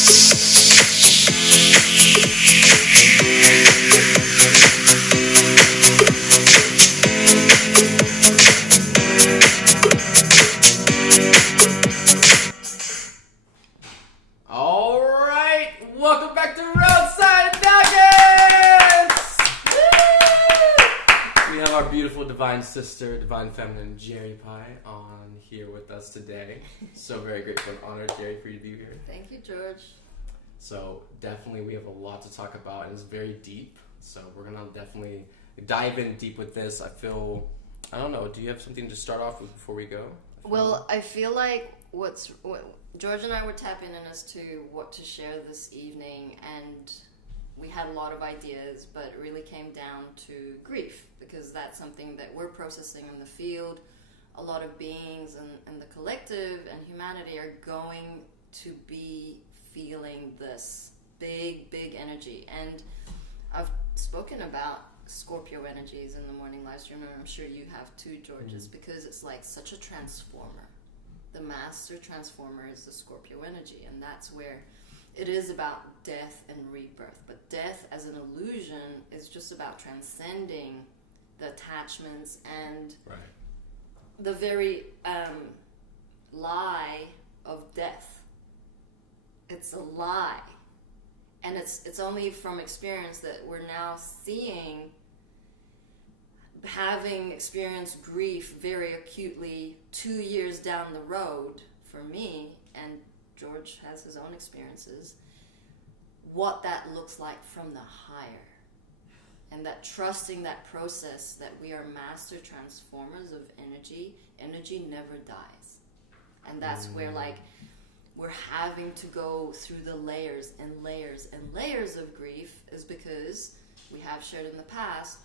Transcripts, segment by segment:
All right, welcome back to Roadside Nuggets! We have our beautiful divine sister, divine feminine Jeri-Lee on here with us today. So very grateful and honored, Jeri, for you to be here. Thank you, George. So definitely we have a lot to talk about, and it's very deep. So we're gonna definitely dive in deep with this. I don't know, do you have something to start off with before we go? Well, I feel like what George and I were tapping in as to what to share this evening, and we had a lot of ideas, but it really came down to grief, because that's something that we're processing in the field. A lot of beings and the collective and humanity are going to be feeling this big energy. And I've spoken about Scorpio energies in the morning live stream, and I'm sure you have too, Georges, because it's like such a transformer. The master transformer is the Scorpio energy, and that's where it is about death and rebirth. But death as an illusion is just about transcending the attachments and the very lie of death. It's a lie. And it's only from experience that we're now seeing, having experienced grief very acutely 2 years down the road for me, and George has his own experiences, what that looks like from the higher. And that trusting that process, that we are master transformers of energy. Energy never dies. And that's where we're having to go through the layers and layers and layers of grief, is because we have shared in the past,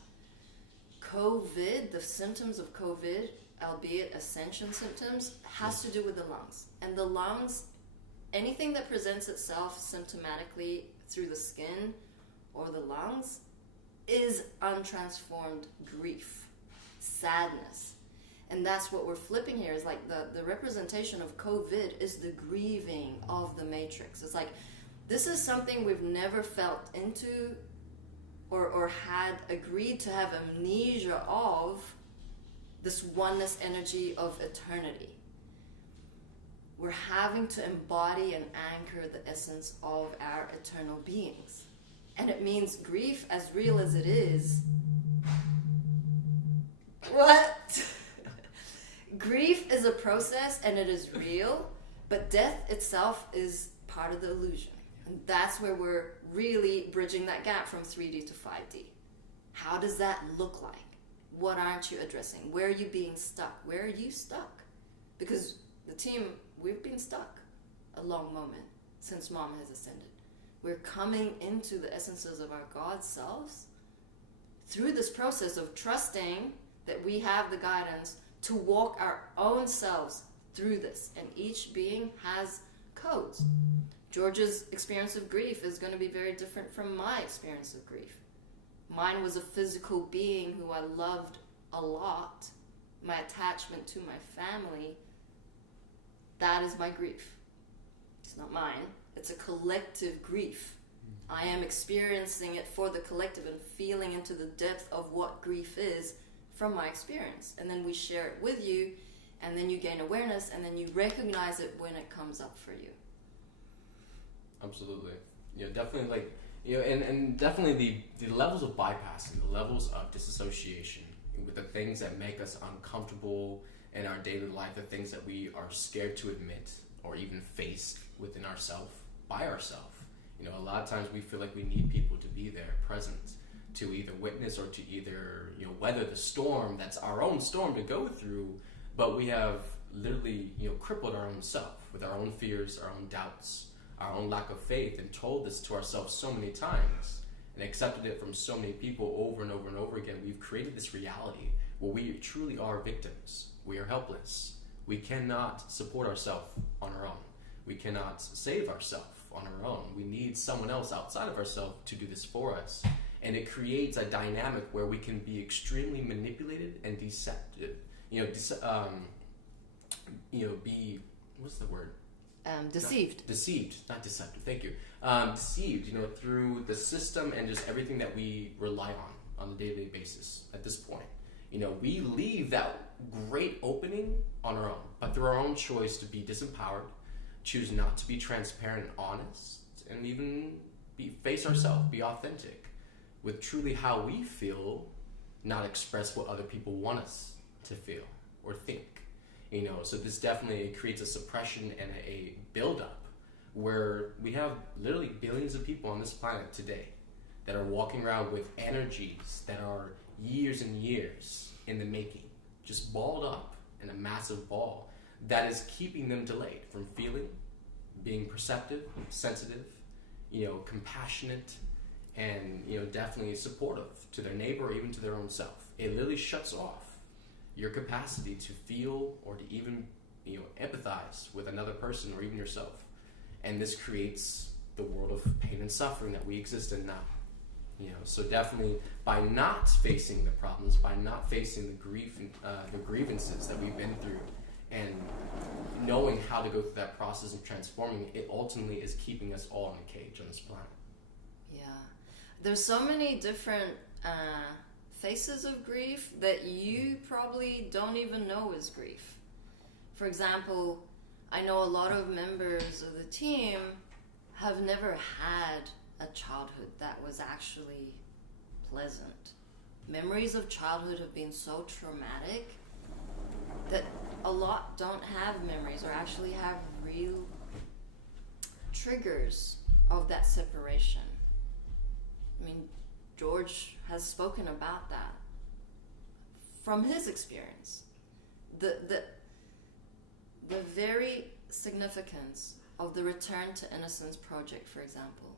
COVID, the symptoms of COVID, albeit ascension symptoms, has to do with the lungs. And the lungs, anything that presents itself symptomatically through the skin or the lungs is untransformed grief, sadness. And that's what we're flipping here, is like the representation of COVID is the grieving of the matrix. It's like, this is something we've never felt into or had agreed to have amnesia of, this oneness energy of eternity. We're having to embody and anchor the essence of our eternal beings. And it means grief, as real as it is. What? Grief is a process and it is real, but death itself is part of the illusion. And that's where we're really bridging that gap from 3D to 5D. How does that look like? What aren't you addressing? Where are you being stuck? Where are you stuck? Because the team, we've been stuck a long moment since Mom has ascended. We're coming into the essences of our God selves through this process of trusting that we have the guidance to walk our own selves through this. And each being has codes. George's experience of grief is going to be very different from my experience of grief. Mine was a physical being who I loved a lot. My attachment to my family, that is my grief. It's not mine. It's a collective grief. I am experiencing it for the collective and feeling into the depth of what grief is from my experience. And then we share it with you, and then you gain awareness, and then you recognize it when it comes up for you. Absolutely. Definitely and definitely the levels of bypassing, the levels of disassociation with the things that make us uncomfortable in our daily life, the things that we are scared to admit or even face within ourselves, by ourselves. A lot of times we feel like we need people to be there, present, to either witness or to either, weather the storm that's our own storm to go through, but we have literally, crippled our own self with our own fears, our own doubts, our own lack of faith, and told this to ourselves so many times and accepted it from so many people over and over and over again. We've created this reality where we truly are victims. We are helpless. We cannot support ourselves on our own. We cannot save ourselves on our own. We need someone else outside of ourselves to do this for us. And it creates a dynamic where we can be extremely manipulated and deceptive. Be, what's the word? deceived. Not deceptive. Thank you. Deceived, through the system and just everything that we rely on a daily basis at this point. We leave that great opening on our own, but through our own choice to be disempowered, choose not to be transparent and honest, and even face ourselves, be authentic with truly how we feel, not express what other people want us to feel or think. So this definitely creates a suppression and a buildup where we have literally billions of people on this planet today that are walking around with energies that are years and years in the making, just balled up in a massive ball that is keeping them delayed from feeling, being perceptive, sensitive, compassionate, and definitely supportive to their neighbor or even to their own self. It literally shuts off your capacity to feel or to even empathize with another person or even yourself. And this creates the world of pain and suffering that we exist in now. So definitely by not facing the problems, by not facing the grief and the grievances that we've been through, and knowing how to go through that process and transforming it ultimately is keeping us all in a cage on this planet. Yeah, there's so many different faces of grief that you probably don't even know is grief. For example, I know a lot of members of the team have never had a childhood that was actually pleasant. Memories of childhood have been so traumatic that a lot don't have memories or actually have real triggers of that separation. I mean, George has spoken about that from his experience. The very significance of the Return to Innocence project, for example.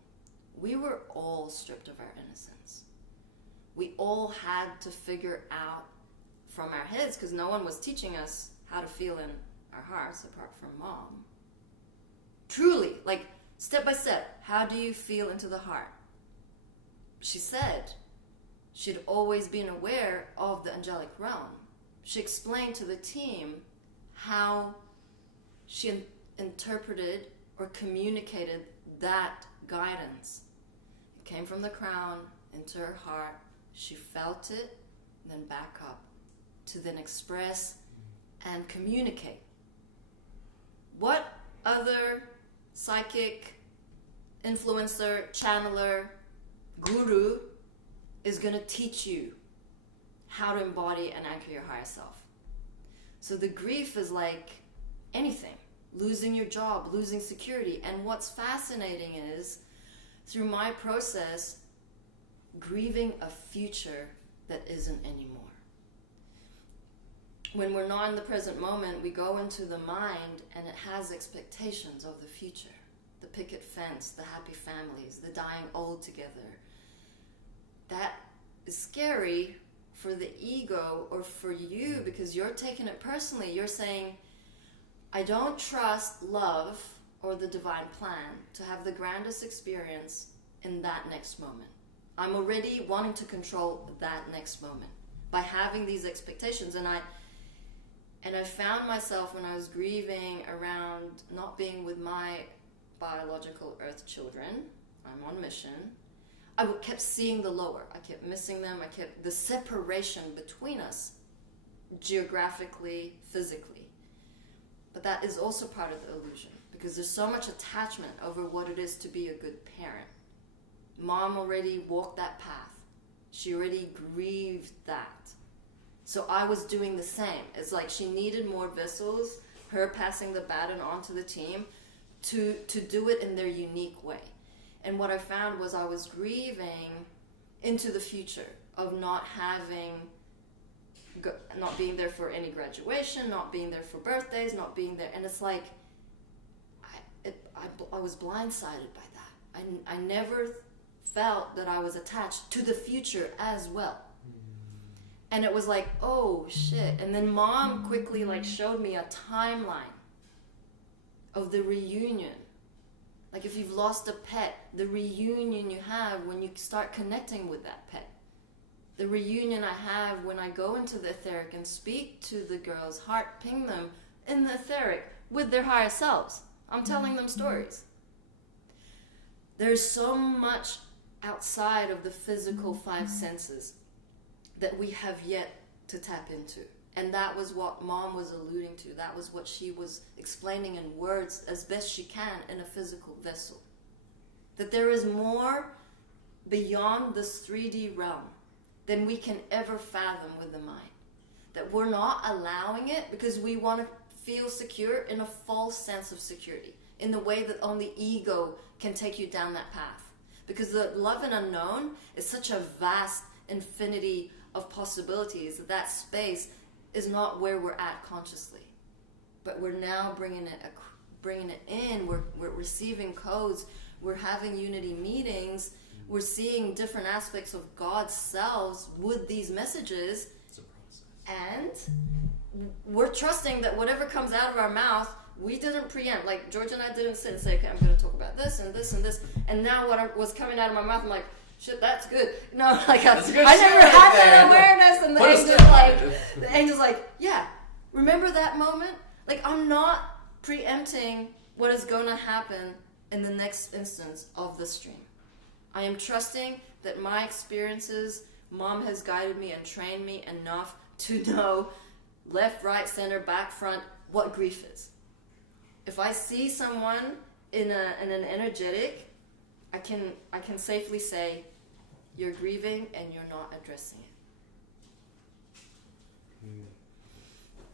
We were all stripped of our innocence. We all had to figure out from our heads, because no one was teaching us how to feel in our hearts apart from mom. Truly, like step by step, how do you feel into the heart? She said she'd always been aware of the angelic realm. She explained to the team how she interpreted or communicated that guidance. It came from the crown into her heart. She felt it, then back up to then express and communicate. What other psychic, influencer, channeler, guru is going to teach you how to embody and anchor your higher self? So the grief is like anything. Losing your job, losing security. And what's fascinating is, through my process, grieving a future that isn't anymore. When we're not in the present moment, we go into the mind and it has expectations of the future. The picket fence, the happy families, the dying old together. That is scary for the ego or for you because you're taking it personally. You're saying, I don't trust love or the divine plan to have the grandest experience in that next moment. I'm already wanting to control that next moment by having these expectations. And I found myself when I was grieving around not being with my biological earth children. I'm on mission. I kept seeing the lower. I kept missing them. I kept the separation between us geographically, physically. But that is also part of the illusion because there's so much attachment over what it is to be a good parent. Mom already walked that path. She already grieved that. So I was doing the same. It's like she needed more vessels, her passing the baton on to the team to do it in their unique way. And what I found was I was grieving into the future of not being there for any graduation, not being there for birthdays, not being there. And it's like, I was blindsided by that. I never felt that I was attached to the future as well. And it was like, oh shit. And then mom quickly showed me a timeline of the reunion. Like if you've lost a pet, the reunion you have when you start connecting with that pet. The reunion I have when I go into the etheric and speak to the girls, heart ping them in the etheric with their higher selves. I'm telling them stories. There's so much outside of the physical five senses that we have yet to tap into. And that was what Mom was alluding to. That was what she was explaining in words as best she can in a physical vessel. That there is more beyond this 3D realm than we can ever fathom with the mind. That we're not allowing it because we want to feel secure in a false sense of security, in the way that only ego can take you down that path. Because the love and unknown is such a vast infinity of possibilities that space is not where we're at consciously. But we're now bringing it in. We're receiving codes. We're having unity meetings. We're seeing different aspects of God's selves with these messages. It's a process. And we're trusting that whatever comes out of our mouth, we didn't preempt. Like, George and I didn't sit and say, okay, I'm going to talk about this and this and this. And now what was coming out of my mouth, I'm like, shit, that's good. No, like, I never had that awareness. And the angel's like, yeah, remember that moment? Like, I'm not preempting what is going to happen in the next instance of the stream. I am trusting that my experiences, Mom has guided me and trained me enough to know left, right, center, back, front, what grief is. If I see someone in an energetic, I can safely say, you're grieving and you're not addressing it.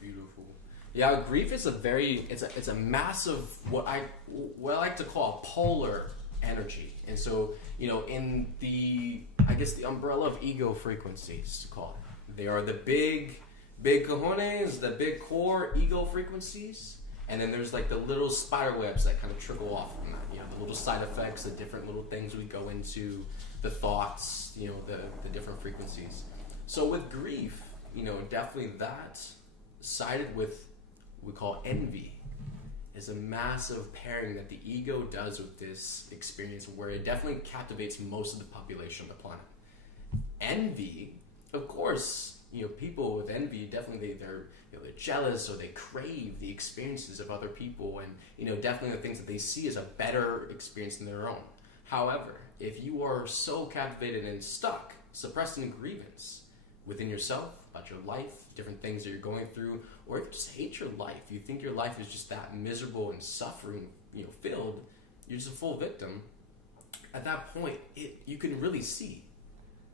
Beautiful. Yeah, grief is it's a massive, what I like to call a polar energy. And so, in the umbrella of ego frequencies, to call it, they are the big cojones, the big core ego frequencies. And then there's like the little spider webs that kind of trickle off from that. The little side effects, the different little things we go into, the thoughts, the different frequencies. So with grief, definitely that sided with what we call envy is a massive pairing that the ego does with this experience, where it definitely captivates most of the population of the planet. Envy, of course, people with envy definitely they're jealous, or they crave the experiences of other people, and definitely the things that they see as a better experience than their own. However, if you are so captivated and stuck, suppressed in grievance within yourself about your life, different things that you're going through, or if you just hate your life, you think your life is just that miserable and suffering, filled, you're just a full victim. At that point, you can really see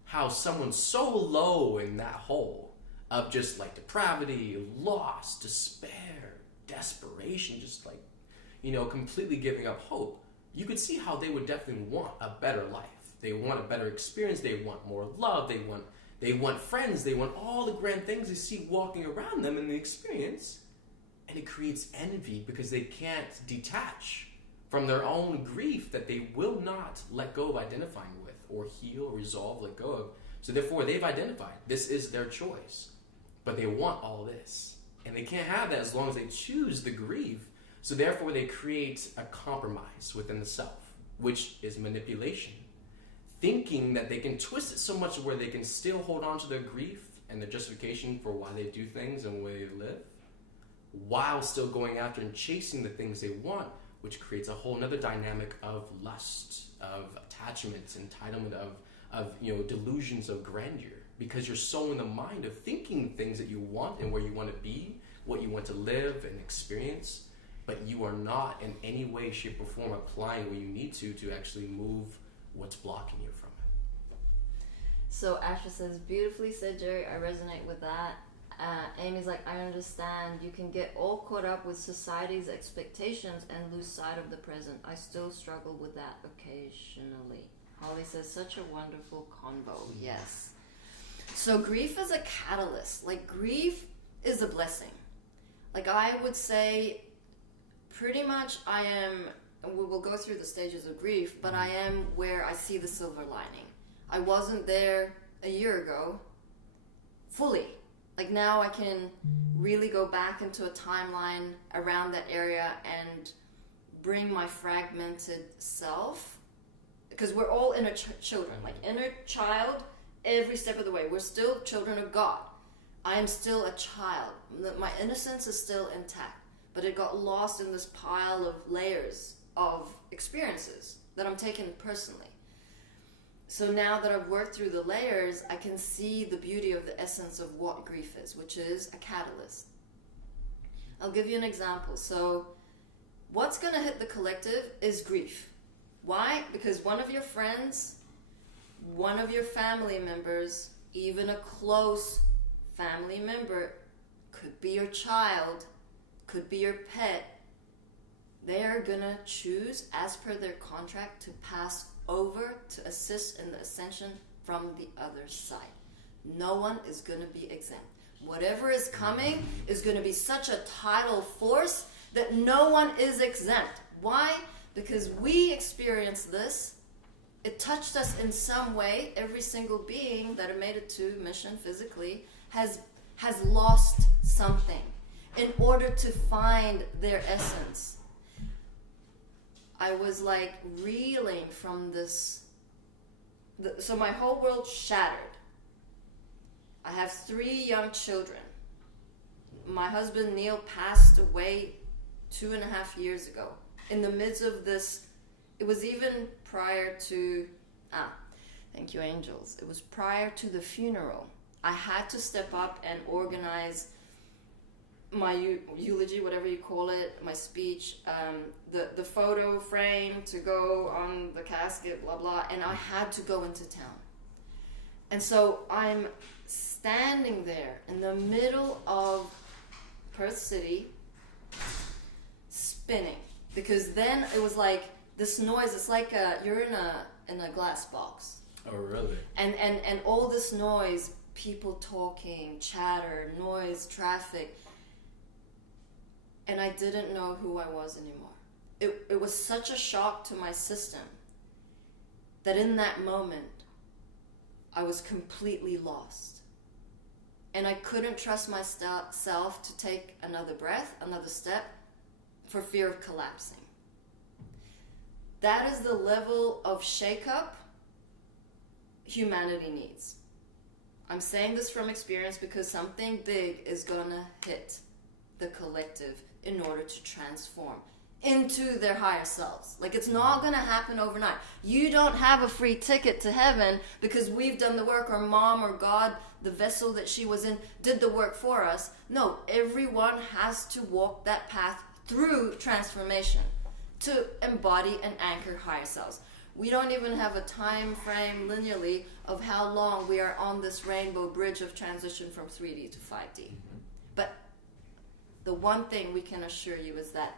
how someone so low in that hole of just like depravity, loss, despair, desperation, just like, completely giving up hope, you could see how they would definitely want a better life. They want a better experience. They want more love. They want friends. They want all the grand things they see walking around them in the experience. And it creates envy because they can't detach from their own grief that they will not let go of identifying with, or heal, or resolve, let go of. So therefore, they've identified this is their choice. But they want all this. And they can't have that as long as they choose the grief. So therefore, they create a compromise within the self, which is manipulation. Thinking that they can twist it so much where they can still hold on to their grief and their justification for why they do things and the way they live, while still going after and chasing the things they want, which creates a whole nother dynamic of lust, of attachment, entitlement, of delusions of grandeur. Because you're so in the mind of thinking things that you want and where you want to be, what you want to live and experience, but you are not in any way, shape, or form applying what you need to actually move what's blocking you from it. So Asha says, beautifully said, Jerry. I resonate with that. Amy's like, I understand. You can get all caught up with society's expectations and lose sight of the present. I still struggle with that occasionally. Holly says, such a wonderful convo. Yes. So grief is a catalyst. Like, grief is a blessing. Like, I would say pretty much I am, we will go through the stages of grief, but I am where I see the silver lining. I wasn't there a year ago fully. Like, now I can really go back into a timeline around that area and bring my fragmented self, because we're all inner children, like inner child every step of the way. We're still children of God. I am still a child. My innocence is still intact. but it got lost in this pile of layers of experiences that I'm taking personally. So now that I've worked through the layers, I can see the beauty of the essence of what grief is, which is a catalyst. I'll give you an example. So what's going to hit the collective is grief. Why? Because one of your friends, one of your family members, even a close family member, could be your child, could be your pet, they're going to choose, as per their contract, to pass over to assist in the ascension from the other side. No one is going to be exempt. Whatever is coming is going to be such a tidal force that no one is exempt. Why? Because we experienced this. It touched us in some way. Every single being that had made it to mission physically has lost something in order to find their essence. I was like reeling from this. So my whole world shattered. I have 3 young children. My husband Neil passed away 2.5 years ago. In the midst of this, it was even prior to, thank you angels, it was prior to the funeral. I had to step up and organize my eulogy, whatever you call it, my speech, the photo frame to go on the casket, blah, blah, and I had to go into town. And so I'm standing there in the middle of Perth City, spinning. Because then it was like this noise, it's like you're in a glass box. Oh, really? And all this noise, people talking, chatter, noise, traffic. And I didn't know who I was anymore. It was such a shock to my system that in that moment, I was completely lost. And I couldn't trust myself to take another breath, another step, for fear of collapsing. That is the level of shakeup humanity needs. I'm saying this from experience because something big is gonna hit the collective in order to transform into their higher selves. Like, it's not gonna happen overnight. You don't have a free ticket to heaven because we've done the work, or mom or God, the vessel that she was in, did the work for us. No, everyone has to walk that path through transformation to embody and anchor higher selves. We don't even have a time frame linearly of how long we are on this rainbow bridge of transition from 3D to 5D. But the one thing we can assure you is that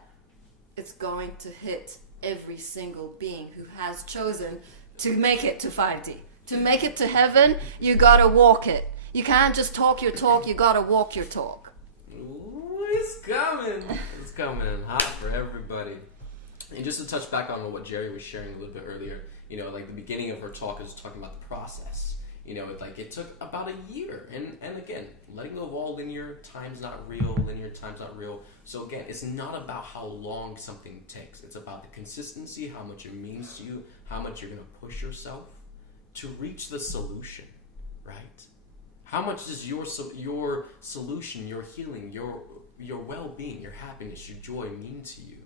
it's going to hit every single being who has chosen to make it to 5D. To make it to heaven, you gotta walk it. You can't just talk your talk, you gotta walk your talk. Ooh, it's coming. It's coming in hot for everybody. And just to touch back on what Jeri was sharing a little bit earlier, like the beginning of her talk is talking about the process. It took about a year. And again, letting go of all linear time's not real, linear time's not real. So again, it's not about how long something takes. It's about the consistency, how much it means to you, how much you're going to push yourself to reach the solution, right? How much does your solution, your healing, your well-being, your happiness, your joy mean to you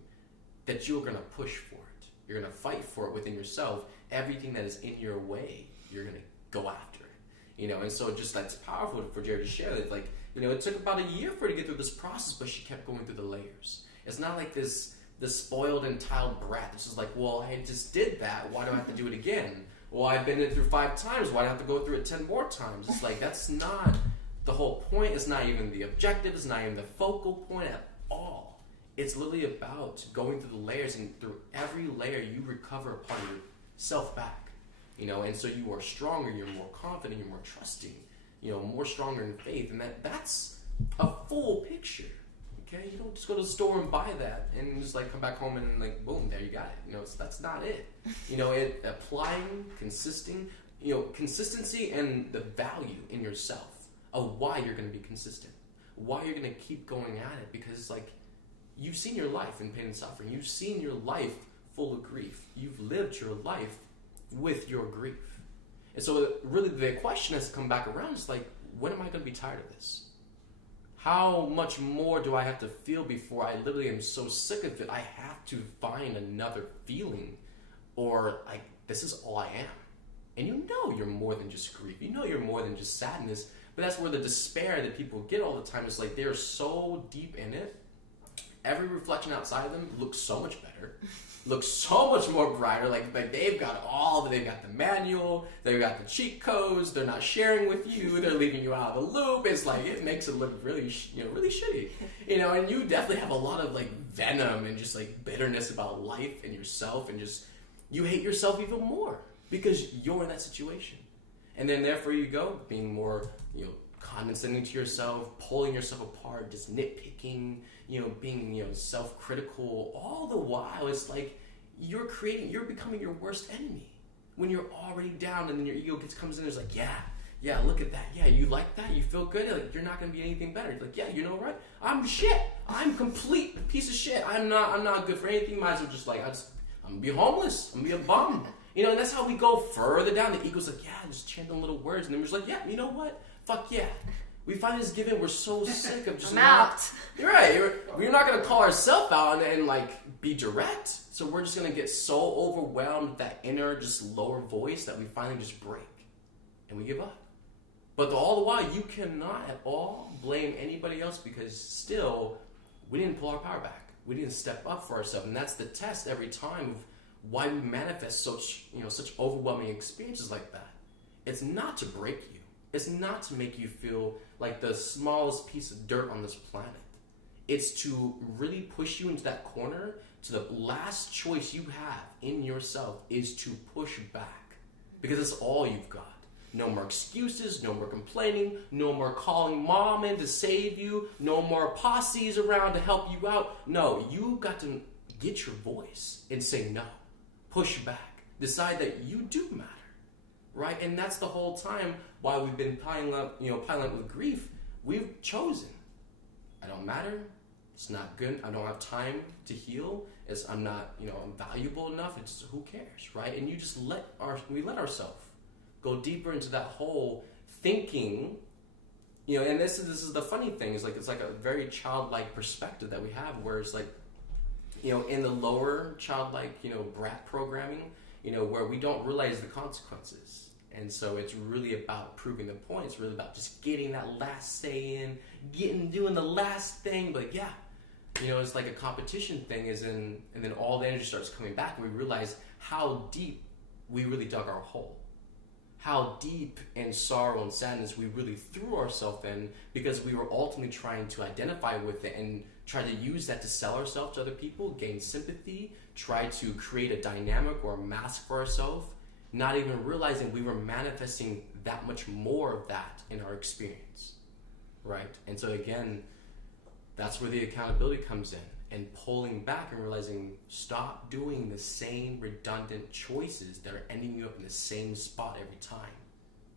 that you're going to push for it? You're going to fight for it within yourself. Everything that is in your way, you're going to go after it. And so just that's powerful for Jeri to share that, it took about a year for her to get through this process, but she kept going through the layers. It's not like this spoiled, entitled brat. It's just like, well, I just did that. Why do I have to do it again? Well, I've been through 5 times. Why do I have to go through it 10 more times? It's like, that's not the whole point. It's not even the objective. It's not even the focal point at all. It's literally about going through the layers, and through every layer, you recover a part of yourself back. And so you are stronger, you're more confident, you're more trusting, more stronger in faith. And that's a full picture, okay? You don't just go to the store and buy that and just come back home and boom, there you got it. That's not it. It applying, consistency and the value in yourself of why you're going to be consistent, why you're going to keep going at it, because you've seen your life in pain and suffering. You've seen your life full of grief. You've lived your life with your grief. And so really the question has come back around is when am I going to be tired of this? How much more do I have to feel before I literally am so sick of it? I have to find another feeling, or like, this is all I am. And you know you're more than just grief. You know you're more than just sadness. But that's where the despair that people get all the time is like they're so deep in it. Every reflection outside of them looks so much better, looks so much more brighter. Like they've got the manual, they've got the cheat codes. They're not sharing with you. They're leaving you out of the loop. It's like it makes it look really, really shitty. And you definitely have a lot of like venom and just like bitterness about life and yourself, and just you hate yourself even more because you're in that situation. And then therefore you go being more, condescending to yourself, pulling yourself apart, just nitpicking, being, self-critical. All the while, it's like you're becoming your worst enemy when you're already down, and then your ego comes in and is like, yeah, look at that. Yeah, you like that? You feel good? Like, you're not going to be anything better. You're like, yeah, you know what? I'm shit. I'm complete piece of shit. I'm not good for anything. Might as well just like, I'm going to be homeless. I'm going to be a bum. And that's how we go further down. The ego's like, yeah, just chanting little words. And then we're just like, yeah, you know what? Fuck yeah. We find this given, we're so sick of just I'm out. You're right. We're not going to call ourselves out and like be direct. So we're just going to get so overwhelmed with that inner, just lower voice that we finally just break. And we give up. But all the while, you cannot at all blame anybody else, because still, we didn't pull our power back. We didn't step up for ourselves. And that's the test every time of why we manifest such overwhelming experiences like that. It's not to break you. It's not to make you feel like the smallest piece of dirt on this planet. It's to really push you into that corner, to the last choice you have in yourself is to push back. Because it's all you've got. No more excuses, no more complaining, no more calling mom in to save you, no more posses around to help you out. No, you got to get your voice and say no. Push back. Decide that you do matter. Right? And that's the whole time why we've been piling up with grief. We've chosen. I don't matter. It's not good. I don't have time to heal. I'm not, I'm valuable enough. It's who cares, right? And you just let ourselves go deeper into that whole thinking, and this is the funny thing, is like it's like a very childlike perspective that we have, where it's like, in the lower childlike, brat programming, where we don't realize the consequences. And so it's really about proving the point. It's really about just getting that last say in, doing the last thing. But yeah, it's like a competition thing and then all the energy starts coming back, and we realize how deep we really dug our hole. How deep in sorrow and sadness we really threw ourselves in, because we were ultimately trying to identify with it and try to use that to sell ourselves to other people, gain sympathy, try to create a dynamic or a mask for ourselves, not even realizing we were manifesting that much more of that in our experience, right? And so again, that's where the accountability comes in, and pulling back and realizing, stop doing the same redundant choices that are ending you up in the same spot every time.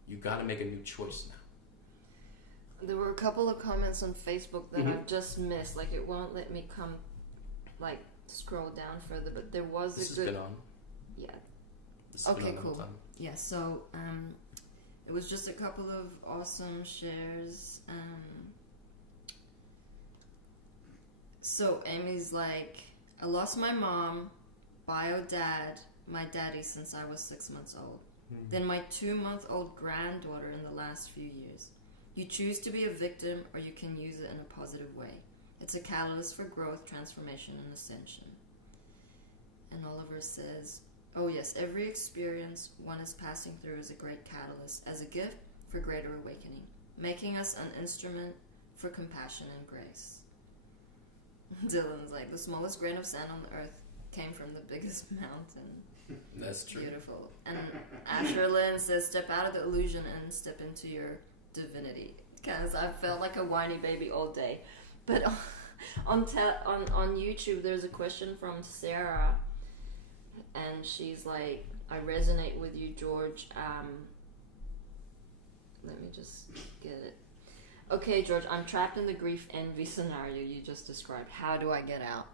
You got to make a new choice now. There were a couple of comments on Facebook that I've just missed. Like, it won't let me scroll down further, but there was this a good... Has been on. Yeah. Okay, cool. Yeah, so it was just a couple of awesome shares. So Amy's like, I lost my mom, bio dad, my daddy since I was 6 months old. Mm-hmm. Then my 2-month-old granddaughter in the last few years. You choose to be a victim, or you can use it in a positive way. It's a catalyst for growth, transformation, and ascension. And Oliver says, oh yes, every experience one is passing through is a great catalyst, as a gift for greater awakening, making us an instrument for compassion and grace. Dylan's like, the smallest grain of sand on the earth came from the biggest mountain. That's true. Beautiful. And Asher Lynn says, step out of the illusion and step into your divinity. Because I felt like a whiny baby all day. But on YouTube, there's a question from Sarah, and she's like, I resonate with you, George. Let me just get it. Okay, George, I'm trapped in the grief envy scenario you just described. How do I get out?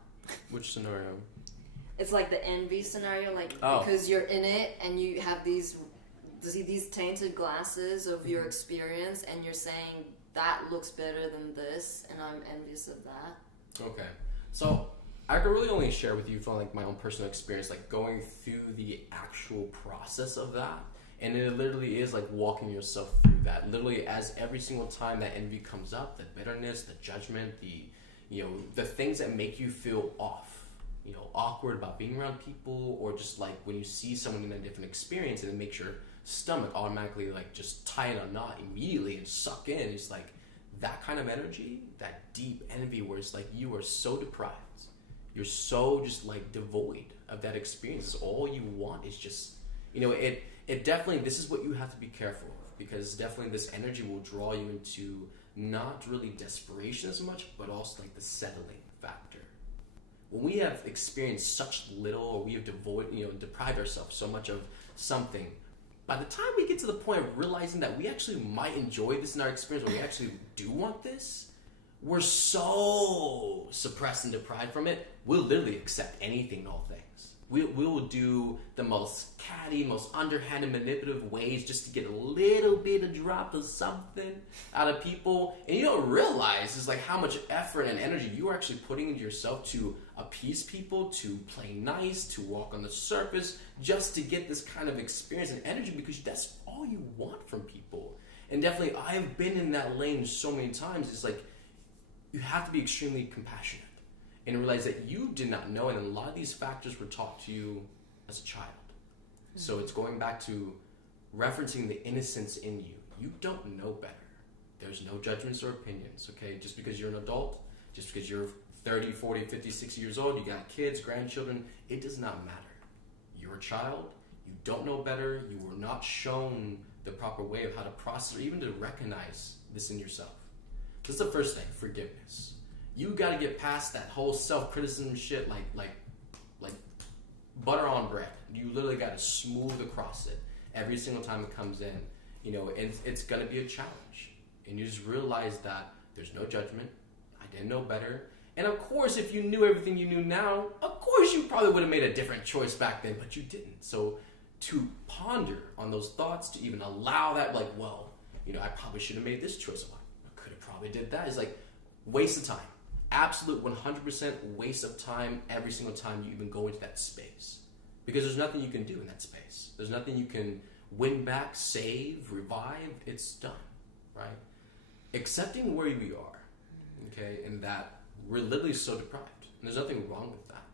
Which scenario? It's like the envy scenario, because you're in it and you have these tainted glasses of your experience, and you're saying that looks better than this, and I'm envious of that. Okay. So I could really only share with you from like my own personal experience, like going through the actual process of that. And it literally is like walking yourself through that. Literally, as every single time that envy comes up, the bitterness, the judgment, the things that make you feel off, awkward about being around people, or just like when you see someone in a different experience and it makes your stomach automatically like just tie in a knot immediately and suck in. It's like that kind of energy, that deep envy where it's like you are so deprived. You're so just like devoid of that experience. All you want is just, it definitely, this is what you have to be careful of, because definitely this energy will draw you into not really desperation as much, but also like the settling factor. When we have experienced such little, or we have deprived ourselves so much of something, by the time we get to the point of realizing that we actually might enjoy this in our experience, or we actually do want this, we're so suppressed and deprived from it, we'll literally accept anything and all things. We will do the most catty, most underhanded, manipulative ways just to get a little bit of drop of something out of people. And you don't realize is like how much effort and energy you are actually putting into yourself to appease people, to play nice, to walk on the surface, just to get this kind of experience and energy, because that's all you want from people. And definitely, I have been in that lane so many times. It's like, you have to be extremely compassionate and realize that you did not know, and a lot of these factors were taught to you as a child. Mm-hmm. So it's going back to referencing the innocence in you. You don't know better. There's no judgments or opinions, okay? Just because you're an adult, just because you're 30, 40, 50, 60 years old, you got kids, grandchildren, it does not matter. You're a child, you don't know better, you were not shown the proper way of how to process or even to recognize this in yourself. That's the first thing, forgiveness. You got to get past that whole self-criticism shit like butter on bread. You literally got to smooth across it every single time it comes in. And it's going to be a challenge. And you just realize that there's no judgment. I didn't know better. And of course, if you knew everything you knew now, of course you probably would have made a different choice back then, but you didn't. So to ponder on those thoughts, to even allow that, like, well, I probably should have made this choice. I could have probably did that. It's like waste of time. Absolute 100% waste of time every single time you even go into that space. Because there's nothing you can do in that space. There's nothing you can win back, save, revive. It's done, right? Accepting where we are, okay, and that we're literally so deprived. And there's nothing wrong with that.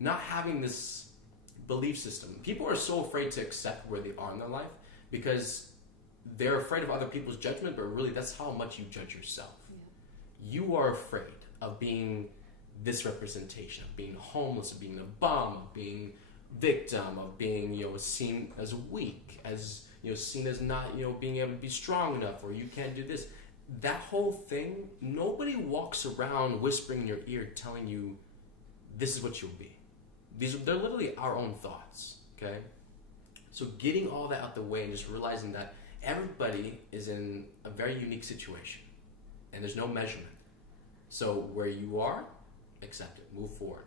Not having this belief system. People are so afraid to accept where they are in their life because they're afraid of other people's judgment, but really that's how much you judge yourself. Yeah. You are afraid of being this representation, of being homeless, of being a bum, of being victim, of being seen as weak, as seen as not being able to be strong enough, or you can't do this. That whole thing, nobody walks around whispering in your ear telling you this is what you'll be. They're literally our own thoughts, okay? So getting all that out the way and just realizing that everybody is in a very unique situation and there's no measurement. So where you are, accept it, move forward.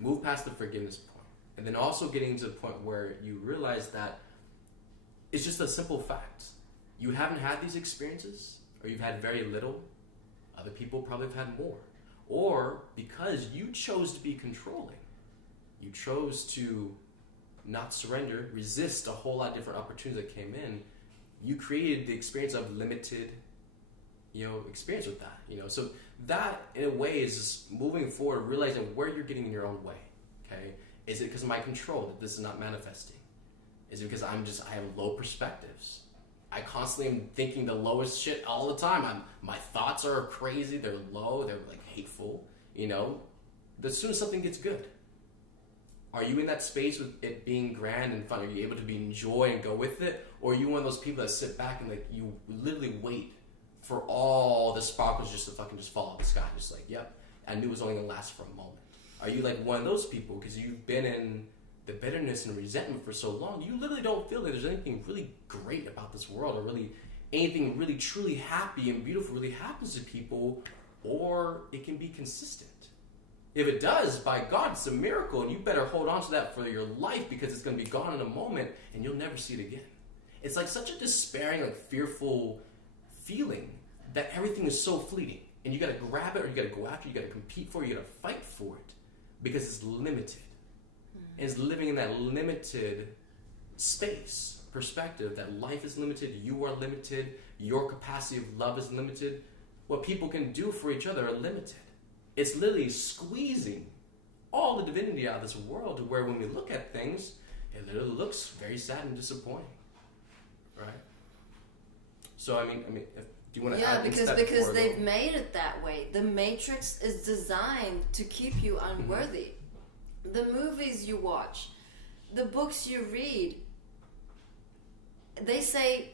Move past the forgiveness point. And then also getting to the point where you realize that it's just a simple fact. You haven't had these experiences, or you've had very little. Other people probably have had more. Or because you chose to be controlling, you chose to not surrender, resist a whole lot of different opportunities that came in, you created the experience of limited experience with that. So that in a way is just moving forward, realizing where you're getting in your own way. Okay, is it because of my control that this is not manifesting? Is it because I have low perspectives? I constantly am thinking the lowest shit all the time. My thoughts are crazy. They're low. They're like hateful. As soon as something gets good, are you in that space with it being grand and fun? Are you able to be enjoy and go with it, or are you one of those people that sit back and like you literally wait for all the sparkles just to fucking just fall out of the sky? Just like, yep, I knew it was only going to last for a moment. Are you like one of those people because you've been in the bitterness and resentment for so long, you literally don't feel that there's anything really great about this world, or really anything really truly happy and beautiful really happens to people, or it can be consistent? If it does, by God, it's a miracle, and you better hold on to that for your life, because it's going to be gone in a moment and you'll never see it again. It's like such a despairing, like fearful feeling that everything is so fleeting. And you got to grab it, or you got to go after it, you got to compete for it, you got to fight for it. Because it's limited. And it's living in that limited space, perspective, that life is limited, you are limited, your capacity of love is limited. What people can do for each other are limited. It's literally squeezing all the divinity out of this world to where when we look at things, it literally looks very sad and disappointing. Right? So, I mean, do you want to add because they've made it that way. The Matrix is designed to keep you unworthy. The movies you watch, the books you read, they say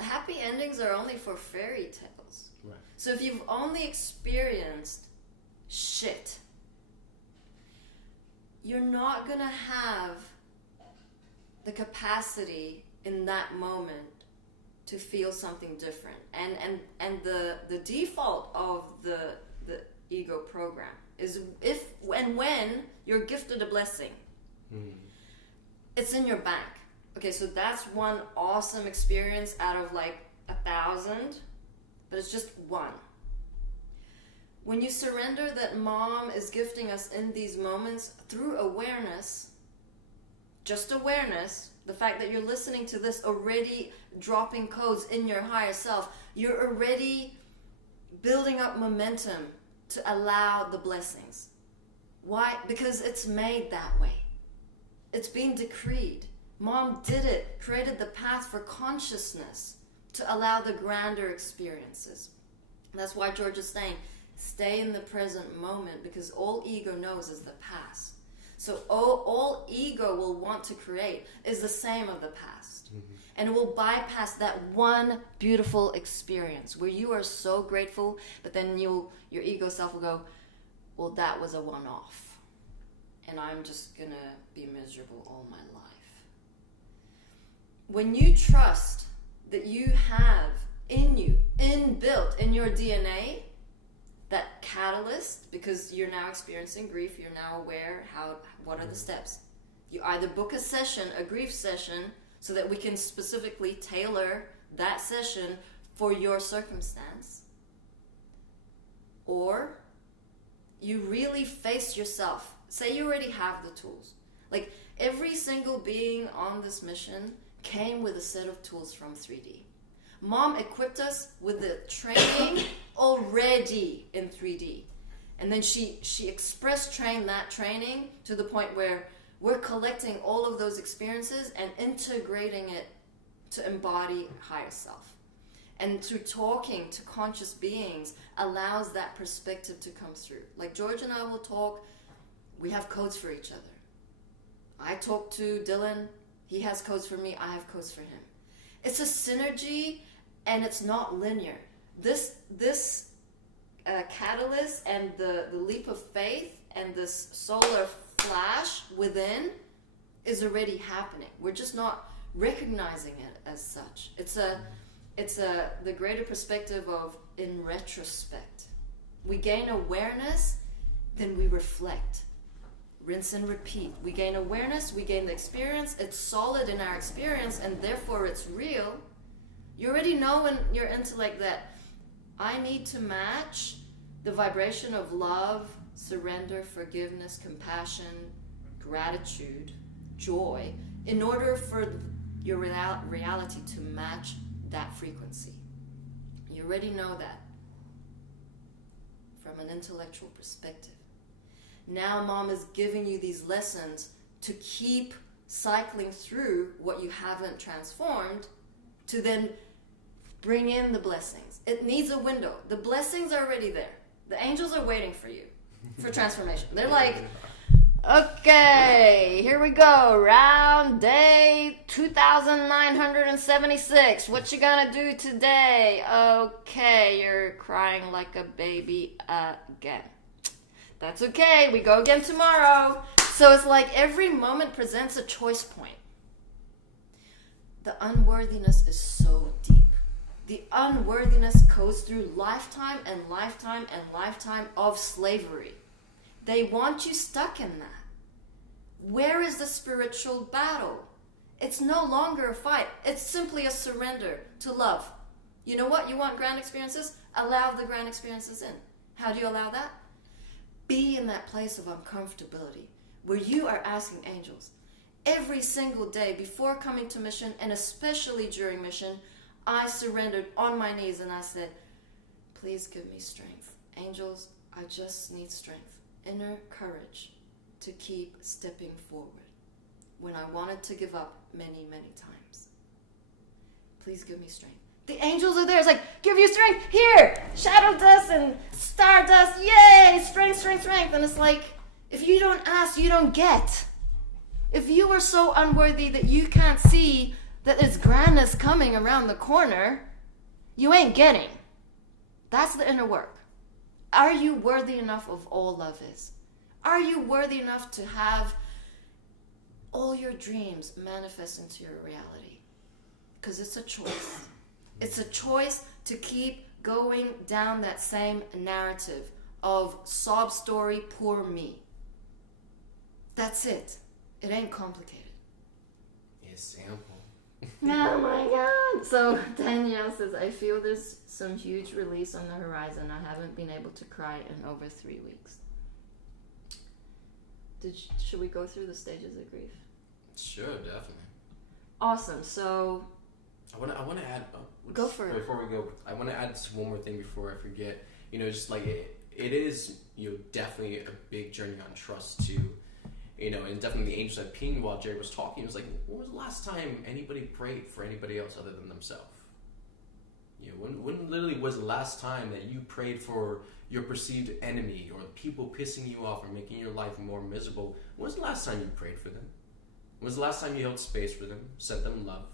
happy endings are only for fairy tales. Right. So if you've only experienced shit, you're not gonna have the capacity in that moment to feel something different. And the default of the ego program is if and when you're gifted a blessing, it's in your bank. Okay, so that's one awesome experience out of like 1,000, but it's just one. When you surrender that mom is gifting us in these moments through awareness, just awareness, the fact that you're listening to this already dropping codes in your higher self, you're already building up momentum to allow the blessings. Why? Because it's made that way. It's been decreed. Mom did it, created the path for consciousness to allow the grander experiences. That's why George is saying, stay in the present moment, because all ego knows is the past. So all ego will want to create is the same of the past. And it will bypass that one beautiful experience where you are so grateful, but then your ego self will go, well, that was a one-off. And I'm just going to be miserable all my life. When you trust that you have in you, inbuilt in your DNA, that catalyst, because you're now experiencing grief, you're now aware what are the steps. You either book a session, a grief session, so that we can specifically tailor that session for your circumstance, or you really face yourself. Say you already have the tools. Like every single being on this mission came with a set of tools from 3D. Mom equipped us with the training already in 3D. And then she express trained that training to the point where we're collecting all of those experiences and integrating it to embody higher self. And through talking to conscious beings allows that perspective to come through. Like George and I will talk, we have codes for each other. I talk to Dylan, he has codes for me, I have codes for him. It's a synergy and it's not linear. This catalyst and the leap of faith and this solar flash within is already happening. We're just not recognizing it as such. It's the greater perspective of in retrospect. We gain awareness, then we reflect. Rinse and repeat. We gain awareness, we gain the experience, it's solid in our experience, and therefore it's real. You already know in your intellect that I need to match the vibration of love, surrender, forgiveness, compassion, gratitude, joy, in order for your reality to match that frequency. You already know that from an intellectual perspective. Now mom is giving you these lessons to keep cycling through what you haven't transformed to then bring in the blessings. It needs a window. The blessings are already there. The angels are waiting for you for transformation. They're like, okay, here we go. Round day 2,976. What you gonna do today? Okay, you're crying like a baby again. That's okay. We go again tomorrow. So it's like every moment presents a choice point. The unworthiness is so deep. The unworthiness goes through lifetime and lifetime and lifetime of slavery. They want you stuck in that. Where is the spiritual battle? It's no longer a fight. It's simply a surrender to love. You know what? You want grand experiences? Allow the grand experiences in. How do you allow that? Be in that place of uncomfortability where you are asking angels every single day before coming to mission, and especially during mission. I surrendered on my knees and I said, please give me strength. Angels, I just need strength, inner courage to keep stepping forward when I wanted to give up many, many times. Please give me strength. The angels are there. It's like, give you strength. Here, shadow dust and stardust. Yay, strength, strength, strength. And it's like, if you don't ask, you don't get. If you are so unworthy that you can't see that there's grandness coming around the corner, you ain't getting. That's the inner work. Are you worthy enough of all love is? Are you worthy enough to have all your dreams manifest into your reality? Because it's a choice. It's a choice to keep going down that same narrative of sob story, poor me. That's it. It ain't complicated. It's simple. Oh my God. So Danielle says, I feel there's some huge release on the horizon. I haven't been able to cry in over 3 weeks. Should we go through the stages of grief? Sure, definitely. Awesome. So I want to add. Go for it. Before we go, I want to add just one more thing before I forget. Just like it is, definitely a big journey on trust too. And definitely the angels that pinged while Jerry was talking. It was like, when was the last time anybody prayed for anybody else other than themselves? When literally was the last time that you prayed for your perceived enemy or people pissing you off or making your life more miserable? When was the last time you prayed for them? When was the last time you held space for them, sent them love?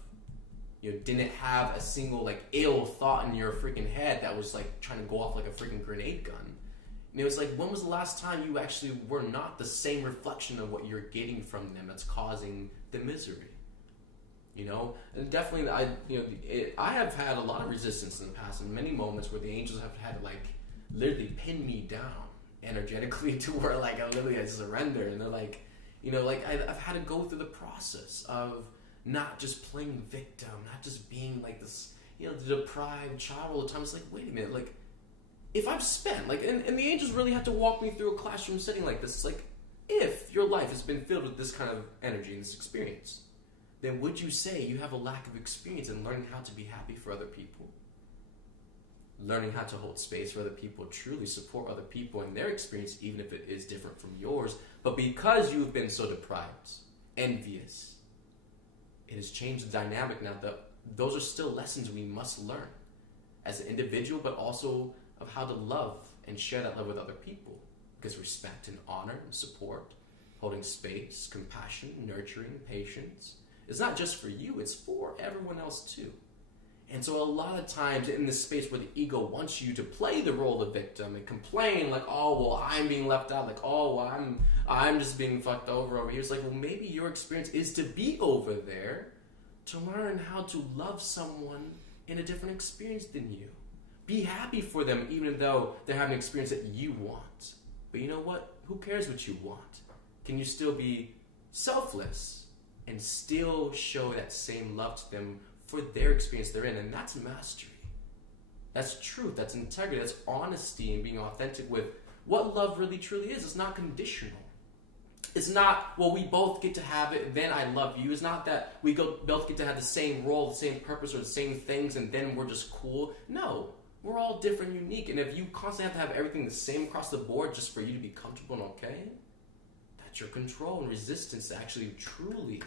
Didn't have a single ill thought in your freaking head that was trying to go off like a freaking grenade gun. And it was like, when was the last time you actually were not the same reflection of what you're getting from them that's causing the misery? And definitely, I have had a lot of resistance in the past, in many moments where the angels have had to literally pin me down energetically to where I surrender, and they're I've had to go through the process of not just playing victim, not just being this, the deprived child all the time. It's wait a minute, if I've spent, and the angels really have to walk me through a classroom setting like this. It's if your life has been filled with this kind of energy and this experience, then would you say you have a lack of experience in learning how to be happy for other people? Learning how to hold space for other people, truly support other people in their experience, even if it is different from yours. But because you've been so deprived, envious, it has changed the dynamic now. Those are still lessons we must learn as an individual, but also of how to love and share that love with other people. Because respect and honor and support, holding space, compassion, nurturing, patience, it's not just for you, it's for everyone else too. And so a lot of times in this space where the ego wants you to play the role of victim and complain oh, well, I'm being left out, oh, well, I'm just being fucked over here. It's well, maybe your experience is to be over there to learn how to love someone in a different experience than you. Be happy for them even though they're having an experience that you want. But you know what? Who cares what you want? Can you still be selfless and still show that same love to them for their experience they're in? And that's mastery. That's truth. That's integrity. That's honesty and being authentic with what love really truly is. It's not conditional. It's not, well, we both get to have it, then I love you. It's not that we both get to have the same role, the same purpose, or the same things, and then we're just cool. No. We're all different, unique, and if you constantly have to have everything the same across the board just for you to be comfortable and okay, that's your control and resistance to actually truly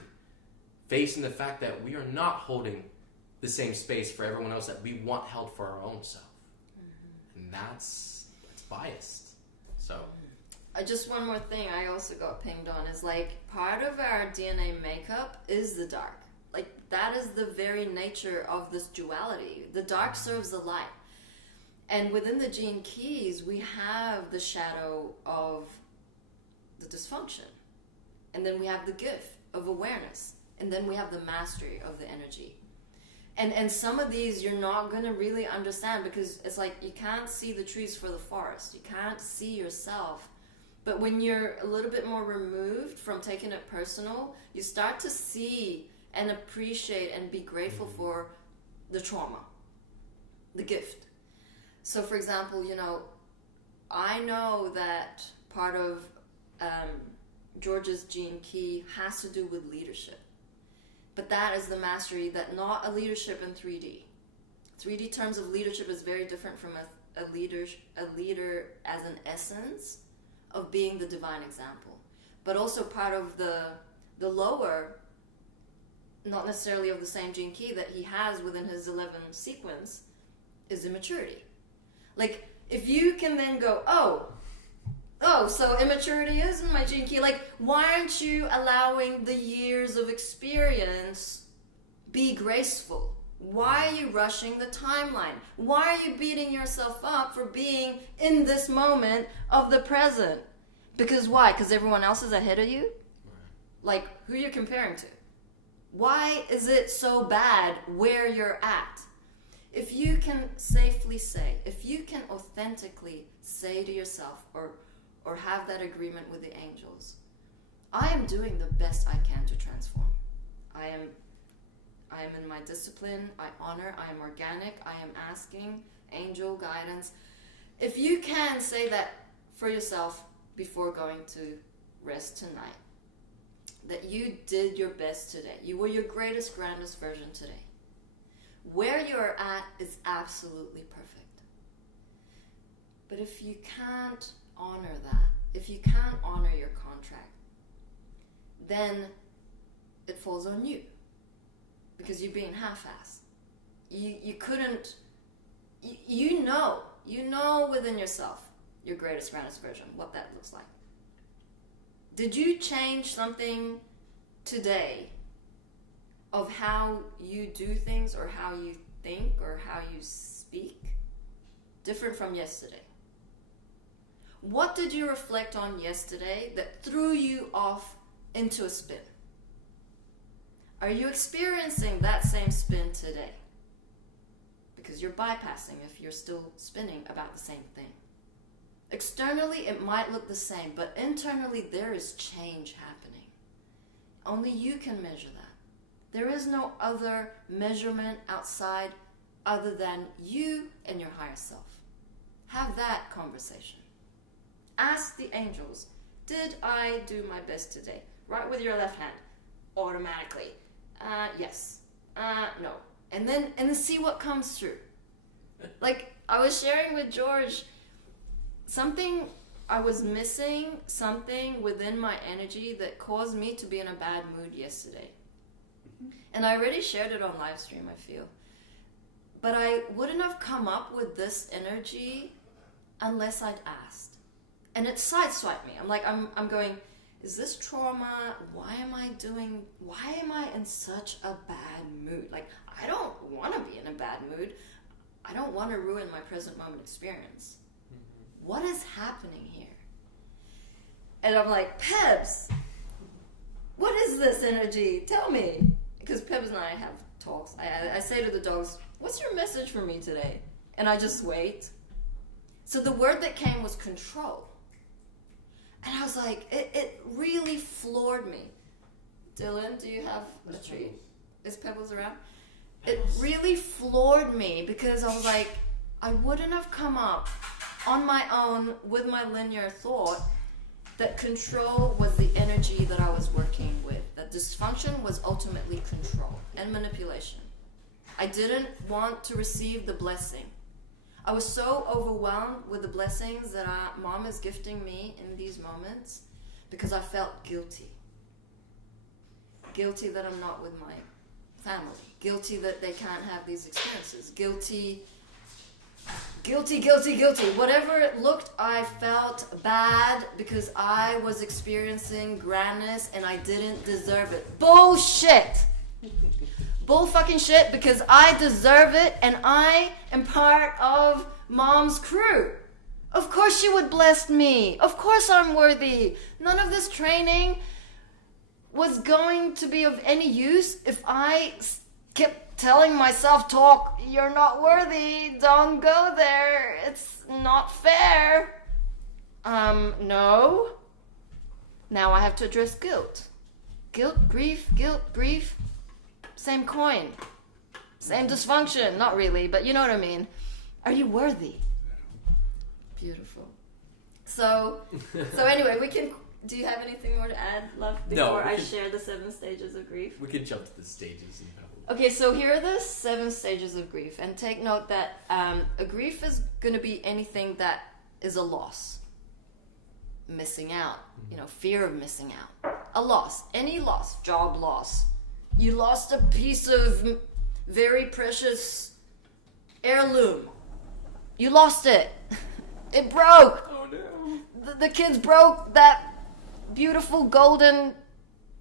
facing the fact that we are not holding the same space for everyone else that we want held for our own self. Mm-hmm. And that's biased. So just one more thing I also got pinged on is part of our DNA makeup is the dark. That is the very nature of this duality. The dark serves the light. And within the gene keys, we have the shadow of the dysfunction. And then we have the gift of awareness. And then we have the mastery of the energy. And some of these you're not going to really understand because it's you can't see the trees for the forest. You can't see yourself. But when you're a little bit more removed from taking it personal, you start to see and appreciate and be grateful for the trauma. the gift. So, for example, I know that part of George's gene key has to do with leadership. But that is the mastery, that not a leadership in 3D. 3D terms of leadership is very different from a leader as an essence of being the divine example. But also part of the lower, not necessarily of the same gene key that he has within his 11 sequence, is immaturity. Like, if you can then go, oh, so immaturity is in my gene key. Like, why aren't you allowing the years of experience be graceful? Why are you rushing the timeline? Why are you beating yourself up for being in this moment of the present? Because why? Because everyone else is ahead of you? Like, who you're comparing to? Why is it so bad where you're at? If you can safely say, if you can authentically say to yourself or have that agreement with the angels, I am doing the best I can to transform. I am in my discipline, I honor, I am organic, I am asking angel guidance. If you can say that for yourself before going to rest tonight, that you did your best today, you were your greatest, grandest version today, where you're at is absolutely perfect. But if you can't honor that, if you can't honor your contract, then it falls on you, because you're being half-assed. You couldn't, you know within yourself your greatest, grandest version, what that looks like. Did you change something today of how you do things or how you think or how you speak different from yesterday? What did you reflect on yesterday that threw you off into a spin? Are you experiencing that same spin today? Because you're bypassing if you're still spinning about the same thing. Externally, it might look the same, but internally, there is change happening. Only you can measure that. There is no other measurement outside other than you and your higher self. Have that conversation. Ask the angels, did I do my best today? Write with your left hand, automatically. Yes. No. And then see what comes through. Like, I was sharing with George, something I was missing, something within my energy that caused me to be in a bad mood yesterday. And I already shared it on live stream, I feel. But I wouldn't have come up with this energy unless I'd asked. And it sideswiped me. I'm going, is this trauma? Why am I in such a bad mood? Like, I don't want to be in a bad mood. I don't want to ruin my present moment experience. What is happening here? And I'm like, Pebs, what is this energy? Tell me. Because Pebs and I have talks. I say to the dogs, what's your message for me today? And I just wait. So the word that came was control. And I was like, it really floored me. Dylan, do you have a treat? Is Pebbles around? It really floored me because I was like, I wouldn't have come up on my own with my linear thought that control was the energy that I was working with. That dysfunction was ultimately control and manipulation. I didn't want to receive the blessing. I was so overwhelmed with the blessings that Mom is gifting me in these moments because I felt guilty. Guilty that I'm not with my family. Guilty that they can't have these experiences. Guilty. Whatever it looked, I felt bad because I was experiencing grandness and I didn't deserve it. Bullshit! Bull fucking shit, because I deserve it and I am part of Mom's crew. Of course she would bless me. Of course I'm worthy. None of this training was going to be of any use if I kept telling myself, talk, you're not worthy, don't go there, it's not fair. No. Now I have to address guilt. Guilt, grief, same coin. Same dysfunction, not really, but you know what I mean. Are you worthy? Beautiful. So anyway, we can. Do you have anything more to add, love, before I share the 7 stages of grief? We can jump to the stages. Okay, so here are the 7 stages of grief, and take note that a grief is going to be anything that is a loss, missing out, fear of missing out, a loss, any loss, job loss. You lost a piece of very precious heirloom. You lost it. It broke. Oh no. The kids broke that beautiful golden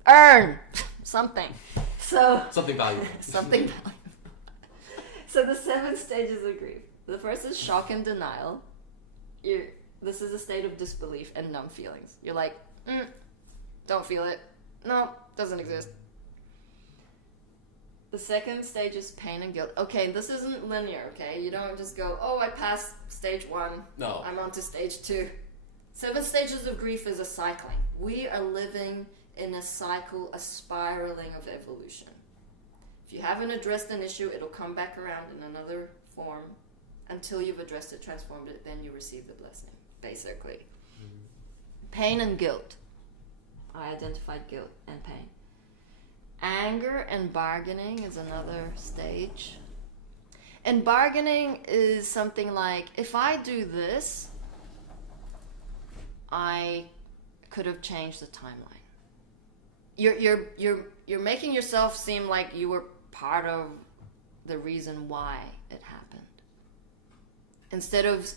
urn. Something. So something valuable. Something valuable. So the 7 stages of grief. The first is shock and denial. This is a state of disbelief and numb feelings. You're like, don't feel it. No, doesn't exist. The second stage is pain and guilt. Okay, this isn't linear, okay? You don't just go, oh, I passed stage 1. No. I'm on to stage 2. 7 stages of grief is a cycling. We are living in a cycle, a spiraling of evolution. If you haven't addressed an issue, it'll come back around in another form until you've addressed it, transformed it, then you receive the blessing, basically. Mm-hmm. Pain and guilt. I identified guilt and pain. Anger and bargaining is another stage. And bargaining is something like, if I do this, I could have changed the timeline. You're making yourself seem like you were part of the reason why it happened, instead of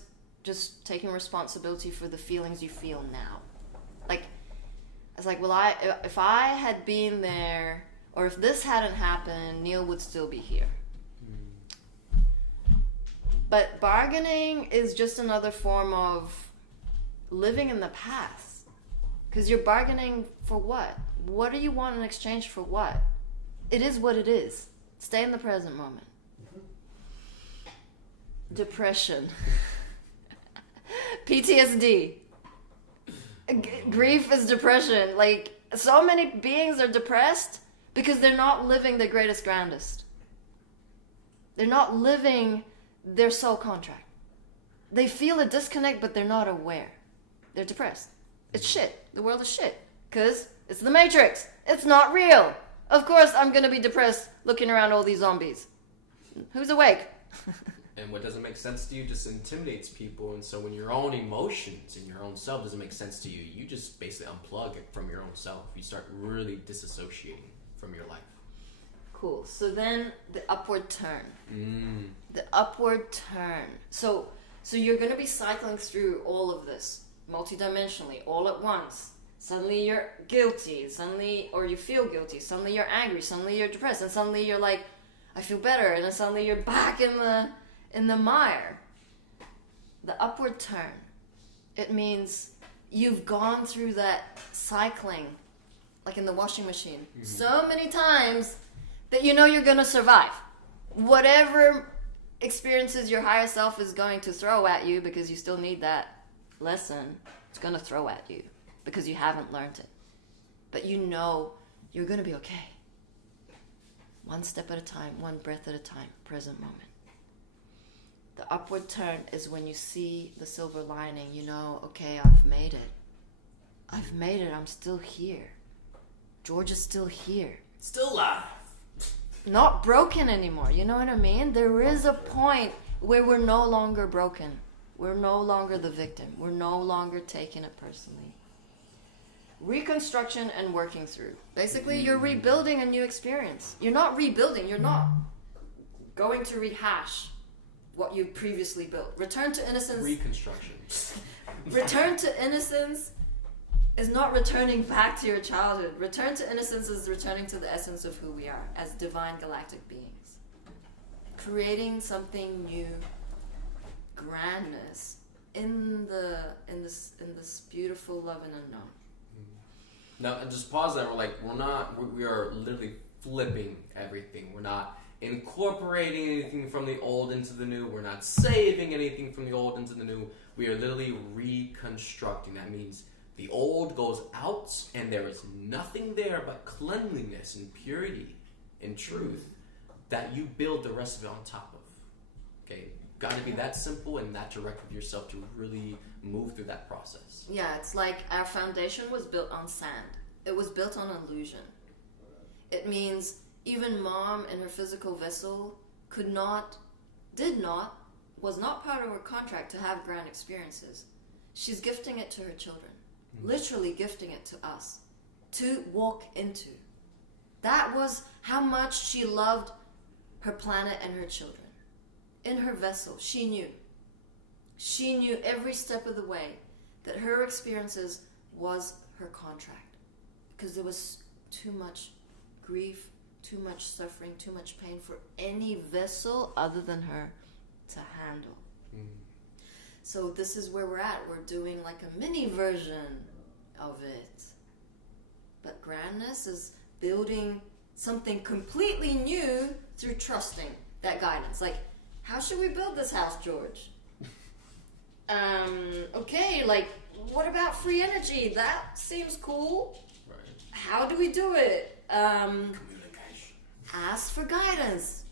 just taking responsibility for the feelings you feel now. Like, it's like, well, if I had been there, or if this hadn't happened, Neil would still be here. But bargaining is just another form of living in the past. Because you're bargaining for what? What do you want in exchange for what? It is what it is. Stay in the present moment. Depression. PTSD. Grief is depression. Like, so many beings are depressed because they're not living their greatest, grandest. They're not living their soul contract. They feel a disconnect, but they're not aware. They're depressed. It's shit. The world is shit. Because it's the Matrix. It's not real. Of course I'm going to be depressed looking around all these zombies. Who's awake? And what doesn't make sense to you just intimidates people. And so when your own emotions and your own self doesn't make sense to you, you just basically unplug it from your own self. You start really disassociating from your life. Cool. So then the upward turn. The upward turn. So you're going to be cycling through all of this multidimensionally, all at once. Suddenly you're guilty, or you feel guilty. Suddenly you're angry. Suddenly you're depressed, and suddenly you're like, I feel better. And then suddenly you're back in the mire. The upward turn. It means you've gone through that cycling, like in the washing machine, so many times that you know you're gonna survive. Whatever experiences your higher self is going to throw at you, because you still need that lesson, it's gonna throw at you because you haven't learned it. But you know you're gonna be okay. One step at a time, one breath at a time, present moment. The upward turn is when you see the silver lining. You know, okay, I've made it. I've made it. I'm still here. George is still here. Still alive. Not broken anymore. You know what I mean? There is a point where we're no longer broken. We're no longer the victim. We're no longer taking it personally. Reconstruction and working through. Basically, you're rebuilding a new experience. You're not rebuilding. You're not going to rehash what you previously built. Return to innocence. Reconstruction. Return to innocence is not returning back to your childhood. Return to innocence is returning to the essence of who we are as divine galactic beings. Creating something new, grandness in this beautiful love and unknown. Now, and just pause there. We are literally flipping everything. We're not incorporating anything from the old into the new. We're not saving anything from the old into the new. We are literally reconstructing. That means the old goes out and there is nothing there but cleanliness and purity and truth that you build the rest of it on top of. Okay? got to be that simple and that direct with yourself to really move through that process. Yeah, it's like our foundation was built on sand. It was built on illusion. It means even mom in her physical vessel was not part of her contract to have grand experiences. She's gifting it to her children. Literally gifting it to us to walk into. That was how much she loved her planet and her children. In her vessel, she knew. She knew every step of the way that her experiences was her contract. Because there was too much grief, too much suffering, too much pain for any vessel other than her to handle. So this is where we're at. We're doing like a mini version of it. But grandness is building something completely new through trusting that guidance. Like, how should we build this house, George? Okay, like, what about free energy? That seems cool. Right. How do we do it? Communication. Ask for guidance.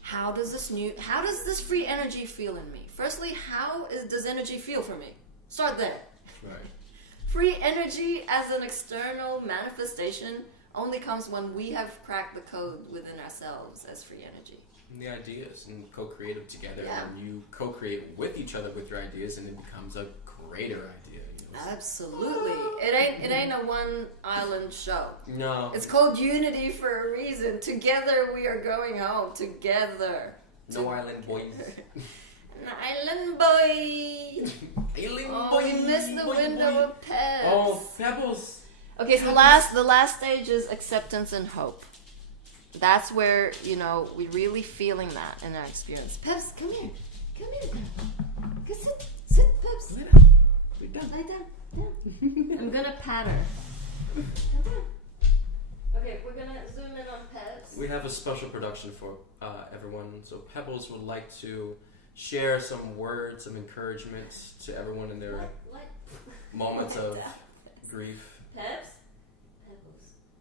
How does this free energy feel in me? Firstly, does energy feel for me? Start there. Right. Free energy as an external manifestation only comes when we have cracked the code within ourselves as free energy. And the ideas and co-creative together. Yeah. And you co-create with each other with your ideas, and it becomes a greater idea. Absolutely. It ain't a one island show. No. It's called unity for a reason. Together we are going home. Together. No island boys. An island boy. You missed the window of Pebbles. Oh, Pebbles. Okay, so the last stage is acceptance and hope. That's where, we're really feeling that in our experience. Peps, come here. Come here. Go sit, Peps. Lay down. We're done. Lay down. I'm gonna pat her. Come on. Okay, we're gonna zoom in on Peps. We have a special production for everyone. So Pebbles would like to share some words of encouragement to everyone in their moments of grief. Pebbles,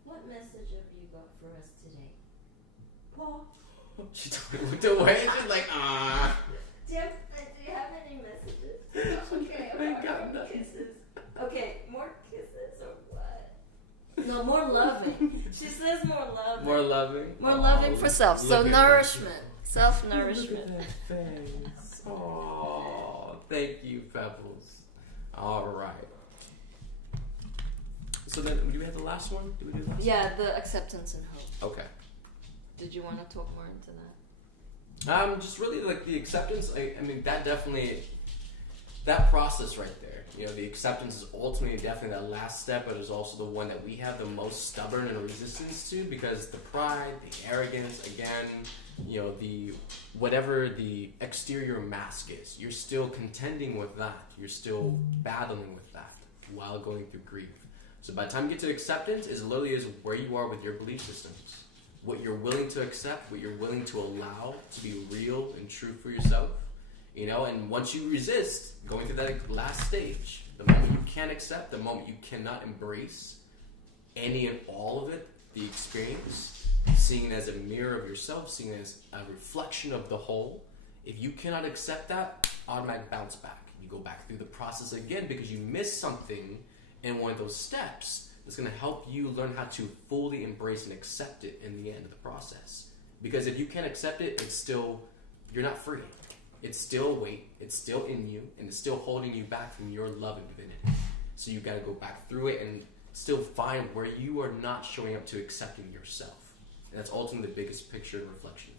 what message have you got for us today? Paul? She looked away. She's like, ah. Do you have any messages? Okay, more kisses. Okay, more kisses or what? No, more loving. She says more loving. More loving? More loving for self. So nourishment. Self-nourishment. Look at that face. Oh, thank you, Pebbles. All right. So then, do we have the last one? Do we do the last one? Yeah, the acceptance and hope. Okay. Did you want to talk more into that? Just really like the acceptance. I mean, that definitely, that process right there. The acceptance is ultimately definitely that last step, but it's also the one that we have the most stubborn and resistance to, because the pride, the arrogance, again, the whatever the exterior mask is, you're still contending with that. You're still battling with that while going through grief. So by the time you get to acceptance, is literally is where you are with your belief systems. What you're willing to accept, what you're willing to allow to be real and true for yourself. And once you resist going through that last stage, the moment you can't accept, the moment you cannot embrace any and all of it, the experience, seeing it as a mirror of yourself, seeing it as a reflection of the whole, if you cannot accept that, automatic bounce back. You go back through the process again because you missed something in one of those steps that's going to help you learn how to fully embrace and accept it in the end of the process. Because if you can't accept it, it's still, you're not free. It's still weight, it's still in you, and it's still holding you back from your love and divinity. So you got to go back through it and still find where you are not showing up to accepting yourself. And that's ultimately the biggest picture and reflection.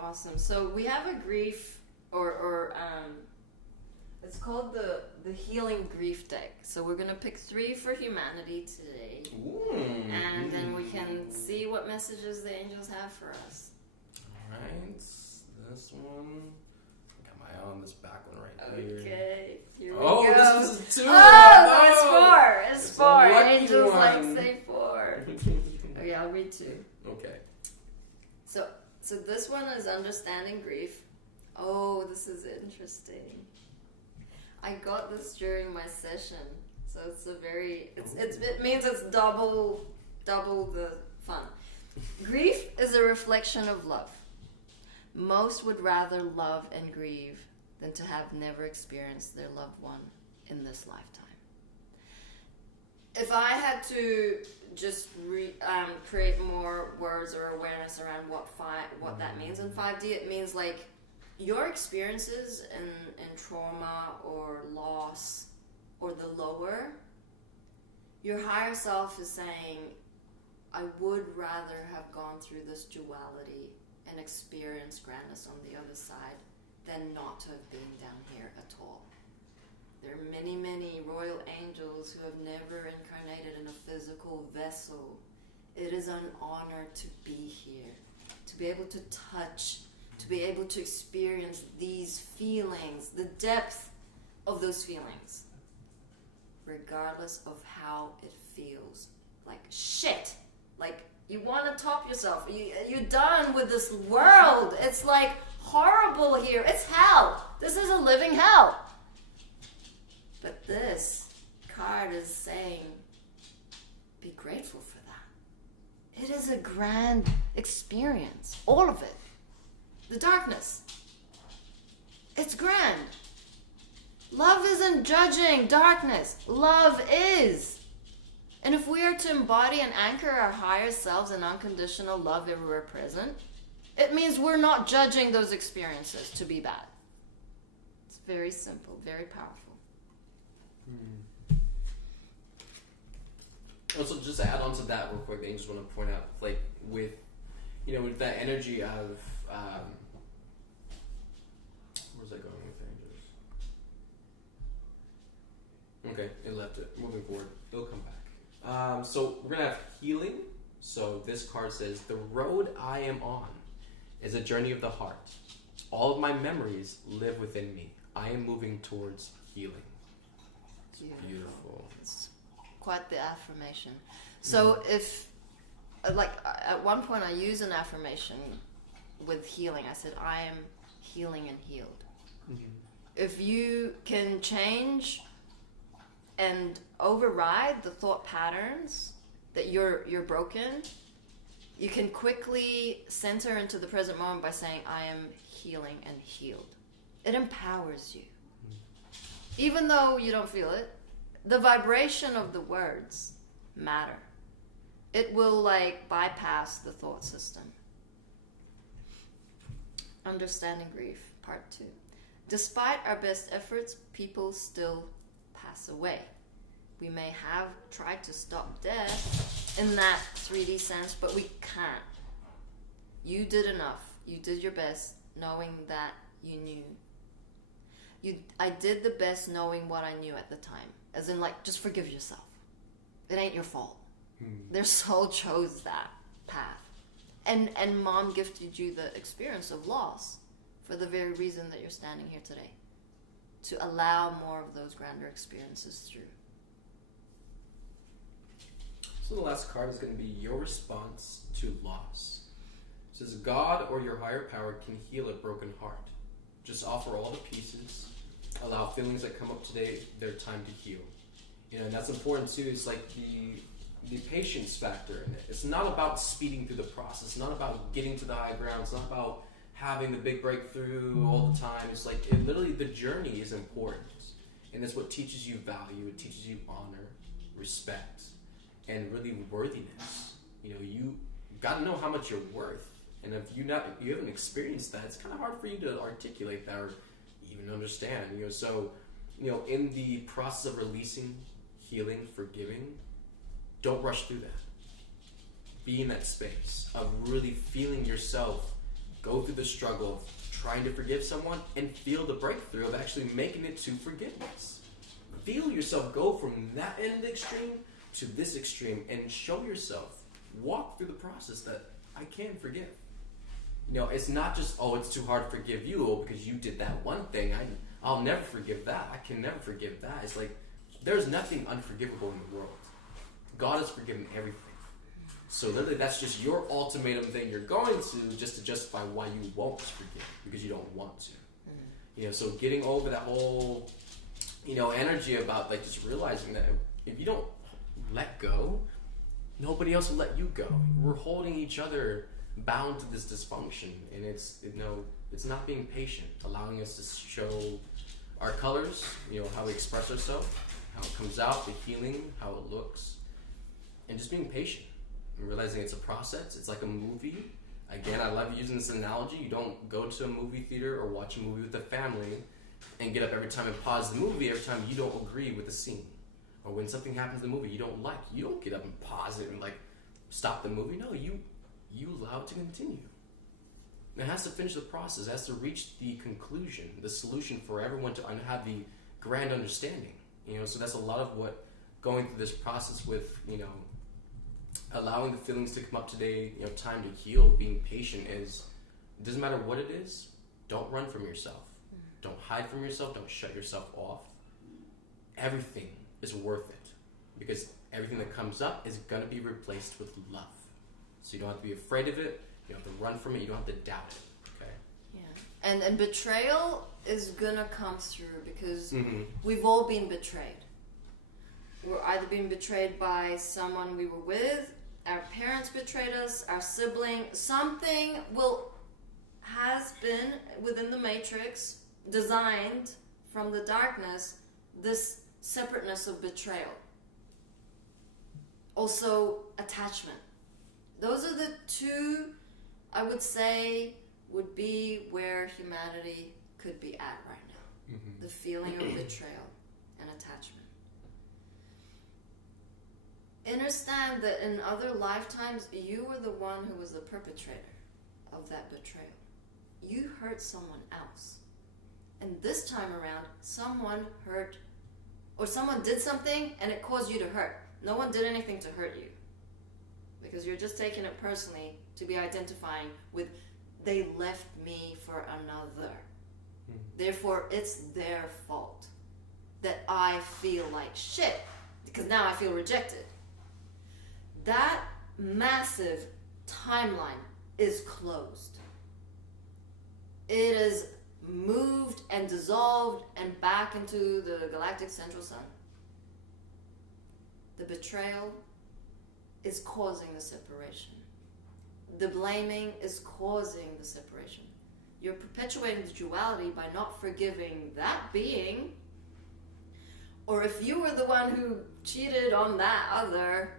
Awesome. So we have a grief, or it's called the Healing Grief Deck. So we're going to pick 3 for humanity today. Ooh. And then we can see what messages the angels have for us. All right. This one. I got my own. This back one right here. Okay. Here we go. This is a 2. Oh, no, it's 4. It's 4. Angels one. say 4. Okay, I'll read 2. Okay. So this one is understanding grief. Oh, this is interesting. I got this during my session, so it's it means it's double the fun. Grief is a reflection of love. Most would rather love and grieve than to have never experienced their loved one in this lifetime. If I had to just create more words or awareness around what that means in 5D, it means like your experiences in trauma or loss or the lower, your higher self is saying, I would rather have gone through this duality and experienced grandness on the other side than not to have been down here at all. There are many, many royal angels who have never incarnated in a physical vessel. It is an honor to be here, to be able to touch, to be able to experience these feelings, the depth of those feelings, regardless of how it feels. Like shit. Like you want to top yourself. You're done with this world. It's like horrible here. It's hell. This is a living hell. But this card is saying, be grateful for that. It is a grand experience. All of it. The darkness. It's grand. Love isn't judging darkness. Love is. And if we are to embody and anchor our higher selves in unconditional love everywhere present, it means we're not judging those experiences to be bad. It's very simple, very powerful. Also, just to add on to that real quick, I just want to point out, like, with that energy of, where's that going with angels? Okay, it left it. Moving forward, it'll come back. So we're going to have healing. So this card says, the road I am on is a journey of the heart. All of my memories live within me. I am moving towards healing. Beautiful. It's quite the affirmation. So if, like, at one point I used an affirmation with healing. I said, I am healing and healed. Mm-hmm. If you can change and override the thought patterns that you're broken, you can quickly center into the present moment by saying, I am healing and healed. It empowers you. Even though you don't feel it, the vibration of the words matter. It will like bypass the thought system. Understanding grief, part 2. Despite our best efforts, people still pass away. We may have tried to stop death in that 3D sense, but we can't. You did enough. You did your best, knowing that you knew. I did the best knowing what I knew at the time. As in, like, just forgive yourself. It ain't your fault. Their soul chose that path. And mom gifted you the experience of loss for the very reason that you're standing here today. To allow more of those grander experiences through. So the last card is going to be your response to loss. It says, God or your higher power can heal a broken heart. Just offer all the pieces. Allow feelings that come up today their time to heal. And that's important too. It's like the patience factor in it. It's not about speeding through the process. It's not about getting to the high ground. It's not about having the big breakthrough all the time. It's like literally the journey is important. And that's what teaches you value. It teaches you honor, respect, and really worthiness. You got to know how much you're worth. And if you haven't experienced that, it's kind of hard for you to articulate that or even understand. So in the process of releasing, healing, forgiving, don't rush through that. Be in that space of really feeling yourself go through the struggle of trying to forgive someone and feel the breakthrough of actually making it to forgiveness. Feel yourself go from that end extreme to this extreme and show yourself, walk through the process that I can forgive. It's not just, it's too hard to forgive you because you did that one thing. I'll never forgive that. I can never forgive that. It's like, there's nothing unforgivable in the world. God has forgiven everything. So literally that's just your ultimatum thing you're going to just to justify why you won't forgive because you don't want to. Mm-hmm. So getting over that whole, energy about like just realizing that if you don't let go, nobody else will let you go. We're holding each other bound to this dysfunction, and it's it's not being patient, allowing us to show our colors, how we express ourselves, how it comes out, the healing, how it looks, and just being patient and realizing it's a process. It's like a movie. Again, I love using this analogy. You don't go to a movie theater or watch a movie with the family and get up every time and pause the movie every time you don't agree with the scene. Or when something happens in the movie you don't like, you don't get up and pause it and stop the movie. No, you allow it to continue. And it has to finish the process. It has to reach the conclusion, the solution for everyone to have the grand understanding. So that's a lot of what going through this process with, allowing the feelings to come up today, time to heal, being patient is, it doesn't matter what it is, don't run from yourself. Don't hide from yourself, don't shut yourself off. Everything is worth it, because everything that comes up is going to be replaced with love. So you don't have to be afraid of it, you don't have to run from it, you don't have to doubt it, okay? Yeah. And betrayal is going to come through, because we've all been betrayed. We're either being betrayed by someone we were with, our parents betrayed us, our sibling, something has been within the matrix designed from the darkness, this separateness of betrayal. Also, attachment. Those are the two, I would say, would be where humanity could be at right now. The feeling of betrayal and attachment. Understand that in other lifetimes, you were the one who was the perpetrator of that betrayal. You hurt someone else. And this time around, someone hurt, or someone did something and it caused you to hurt. No one did anything to hurt you, because you're just taking it personally to be identifying with, they left me for another. Therefore, it's their fault that I feel like shit, because now I feel rejected. That massive timeline is closed. It is moved and dissolved and back into the galactic central sun. The betrayal is causing the separation. The blaming is causing the separation. You're perpetuating the duality by not forgiving that being. Or if you were the one who cheated on that other,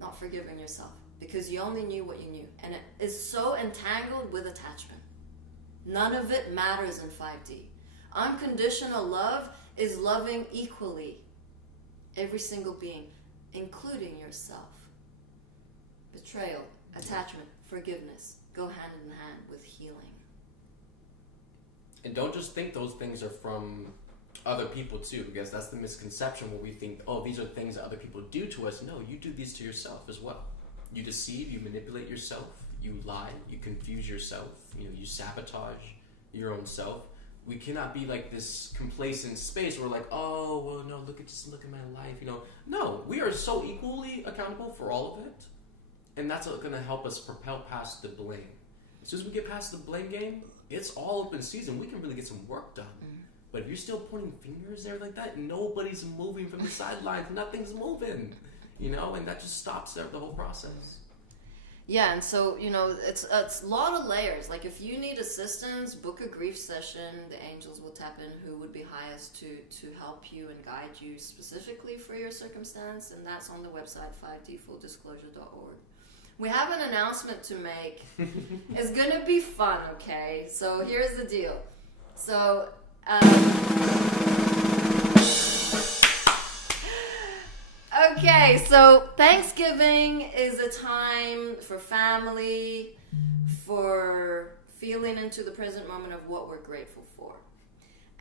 not forgiving yourself, because you only knew what you knew. And it is so entangled with attachment. None of it matters in 5D. Unconditional love is loving equally every single being, including yourself. Betrayal, attachment, forgiveness go hand in hand with healing. And don't just think those things are from other people too, because that's the misconception where we think, oh, these are things that other people do to us. No, you do these to yourself as well. You deceive, you manipulate yourself, you lie, you confuse yourself, you sabotage your own self. We cannot be like this complacent space where we're like, oh, well, no, look at my life, No, we are so equally accountable for all of it. And that's going to help us propel past the blame. As soon as we get past the blame game, it's all open season. We can really get some work done. But if you're still pointing fingers there like that, nobody's moving from the sidelines. Nothing's moving, and that just stops the whole process. Yeah, and so, it's a lot of layers. Like, if you need assistance, book a grief session. The angels will tap in who would be highest to help you and guide you specifically for your circumstance, and that's on the website 5dfulldisclosure.org. We have an announcement to make. It's going to be fun, okay? So here's the deal. So, okay, so Thanksgiving is a time for family, for feeling into the present moment of what we're grateful for.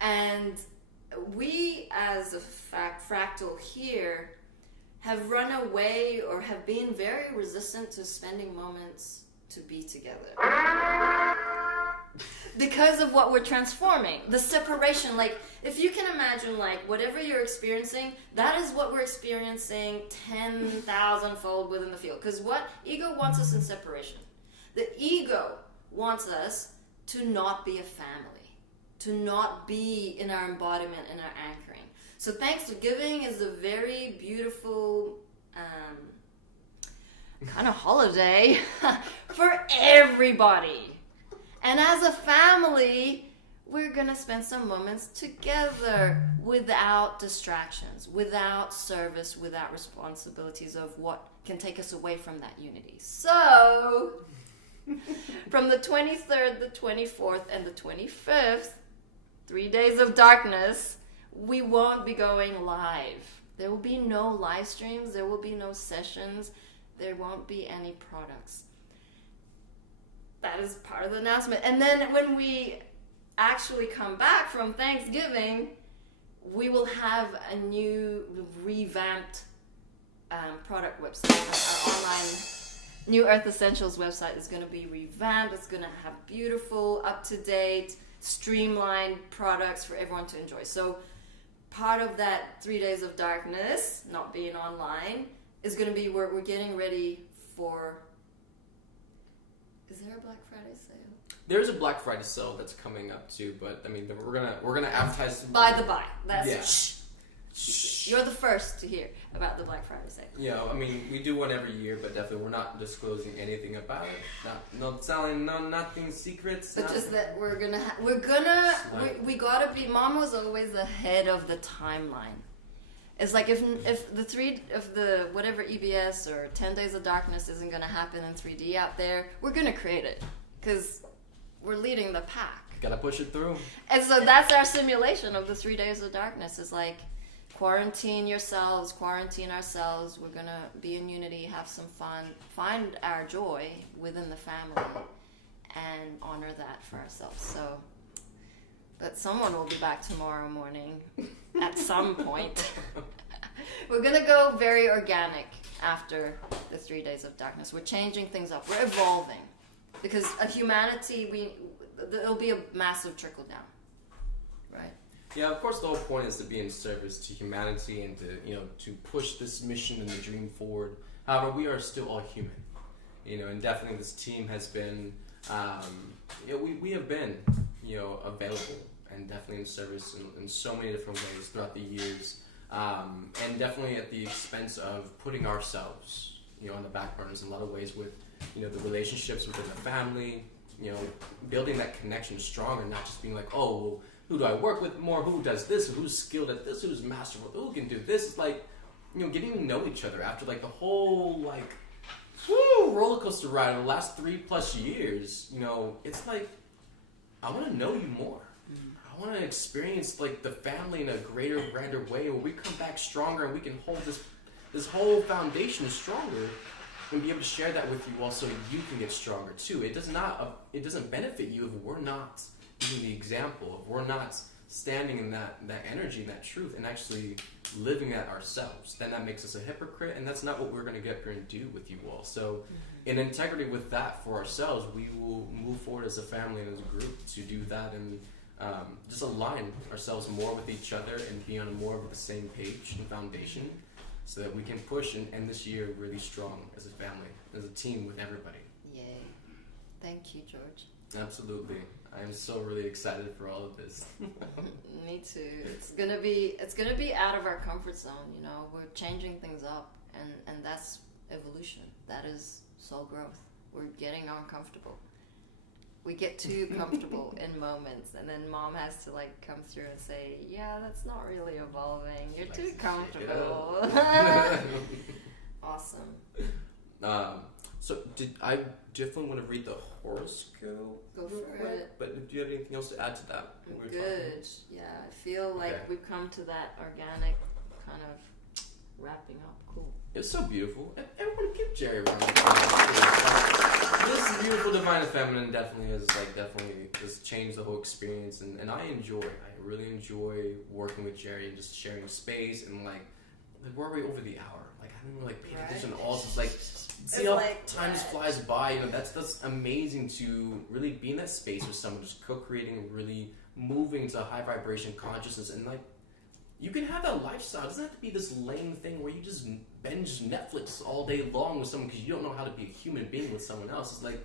And we, as a fractal here, have run away or have been very resistant to spending moments to be together. Because of what we're transforming, the separation. Like, if you can imagine, like, whatever you're experiencing, that is what we're experiencing 10,000-fold within the field. Because what ego wants us in separation. The ego wants us to not be a family, to not be in our embodiment and our anchoring. So Thanksgiving is a very beautiful kind of holiday for everyone. everybody. And as a family, we're going to spend some moments together without distractions, without service, without responsibilities of what can take us away from that unity. So, from the 23rd, the 24th, and the 25th, 3 days of darkness, we won't be going live. There will be no live streams. There will be no sessions. There won't be any products. That is part of the announcement. And then when we actually come back from Thanksgiving, we will have a new revamped product website. Our online New Earth Essentials website is going to be revamped. It's going to have beautiful, up-to-date, streamlined products for everyone to enjoy. So part of that 3 days of darkness, not being online, is going to be where we're getting ready for... Is there a Black Friday sale? There's a Black Friday sale that's coming up too, but I mean we're gonna advertise. By the by, that's yeah. shh. You're the first to hear about the Black Friday sale. Yeah, I mean we do one every year, but definitely we're not disclosing anything about it. Not selling, nothing secrets. But just that we gotta be. Mom was always ahead of the timeline. It's like if the whatever EBS or 10 Days of Darkness isn't gonna happen in 3D out there, we're gonna create it because we're leading the pack. Gotta push it through. And so that's our simulation of the 3 days of darkness. It's like quarantine yourselves, quarantine ourselves. We're gonna be in unity, have some fun, find our joy within the family, and honor that for ourselves. So, but someone will be back tomorrow morning at some point. We're gonna go very organic after the 3 days of darkness. We're changing things up. We're evolving. Because of humanity, there'll be a massive trickle down, right? Yeah, of course. The whole point is to be in service to humanity and to push this mission and the dream forward. However, we are still all human, and definitely this team has been, we have been, available and definitely in service in so many different ways throughout the years, and definitely at the expense of putting ourselves, on the back burners in a lot of ways with. The relationships within the family, building that connection stronger, not just being like, oh, well, who do I work with more? Who does this? Who's skilled at this? Who's masterful? Who can do this? It's like, getting to know each other after like the whole roller coaster ride of the last 3+ years. It's like, I want to know you more. I want to experience like the family in a greater, grander way where we come back stronger and we can hold this whole foundation stronger. And be able to share that with you all so you can get stronger too. It doesn't benefit you if we're not being the example, if we're not standing in that energy, that truth, and actually living that ourselves. Then that makes us a hypocrite, and that's not what we're going to get up here and do with you all. So in integrity with that for ourselves, we will move forward as a family and as a group to do that and just align ourselves more with each other and be on more of the same page and foundation. So that we can push and end this year really strong as a family, as a team with everybody. Yay. Thank you, George. Absolutely. I am so really excited for all of this. Me too. It's gonna be out of our comfort zone, We're changing things up and that's evolution. That is soul growth. We're getting uncomfortable. We get too comfortable in moments, and then Mom has to come through and say, "Yeah, that's not really evolving. You're too comfortable." Awesome. So I definitely want to read the horoscope. Go for it. But do you have anything else to add to that? Good. Yeah, I feel like we've come to that organic kind of wrapping up. Cool. It's so beautiful. Everyone give Jeri a round of applause. This beautiful divine feminine definitely has changed the whole experience, and I really enjoy working with Jeri and just sharing space and we're already over the hour. I haven't really paid attention to all this. See how time just flies by. That's amazing to really be in that space with someone, just co-creating, really moving to high vibration consciousness, and you can have that lifestyle. It doesn't have to be this lame thing where you just binge Netflix all day long with someone because you don't know how to be a human being with someone else. It's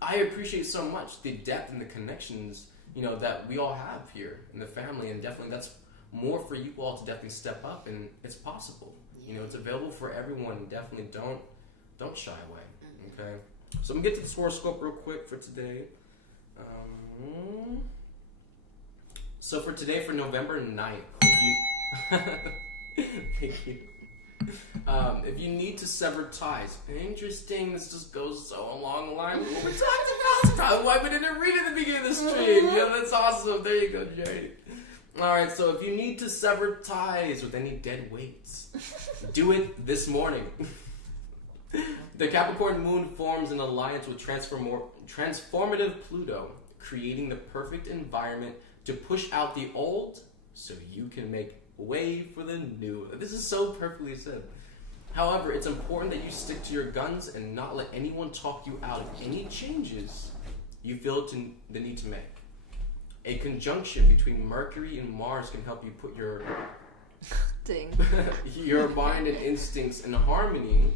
I appreciate so much the depth and the connections, that we all have here in the family, and definitely that's more for you all to definitely step up, and it's possible. It's available for everyone. Definitely don't shy away. Okay. So I'm gonna get to the horoscope real quick for today. So for today, for November 9th, thank you. If you need to sever ties, interesting. This just goes so along the line with what we talked about. That's probably why we didn't read at the beginning of the stream. Yeah, that's awesome. There you go, Jeri. All right. So if you need to sever ties with any dead weights, do it this morning. The Capricorn moon forms an alliance with transformative Pluto, creating the perfect environment to push out the old so you can make way for the new. This is so perfectly said. However, it's important that you stick to your guns and not let anyone talk you out of any changes you feel the need to make. A conjunction between Mercury and Mars can help you put your your mind and instincts in harmony,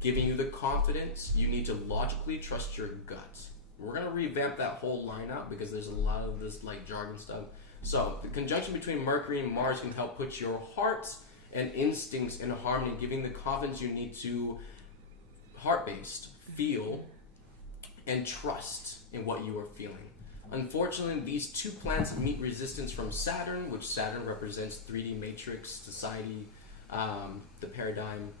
giving you the confidence you need to logically trust your gut. We're going to revamp that whole line out because there's a lot of this like jargon stuff. So the conjunction between Mercury and Mars can help put your heart and instincts in harmony, giving the confidence you need to heart-based feel and trust in what you are feeling. Unfortunately, these two planets meet resistance from Saturn, which Saturn represents 3D matrix, society, the paradigm,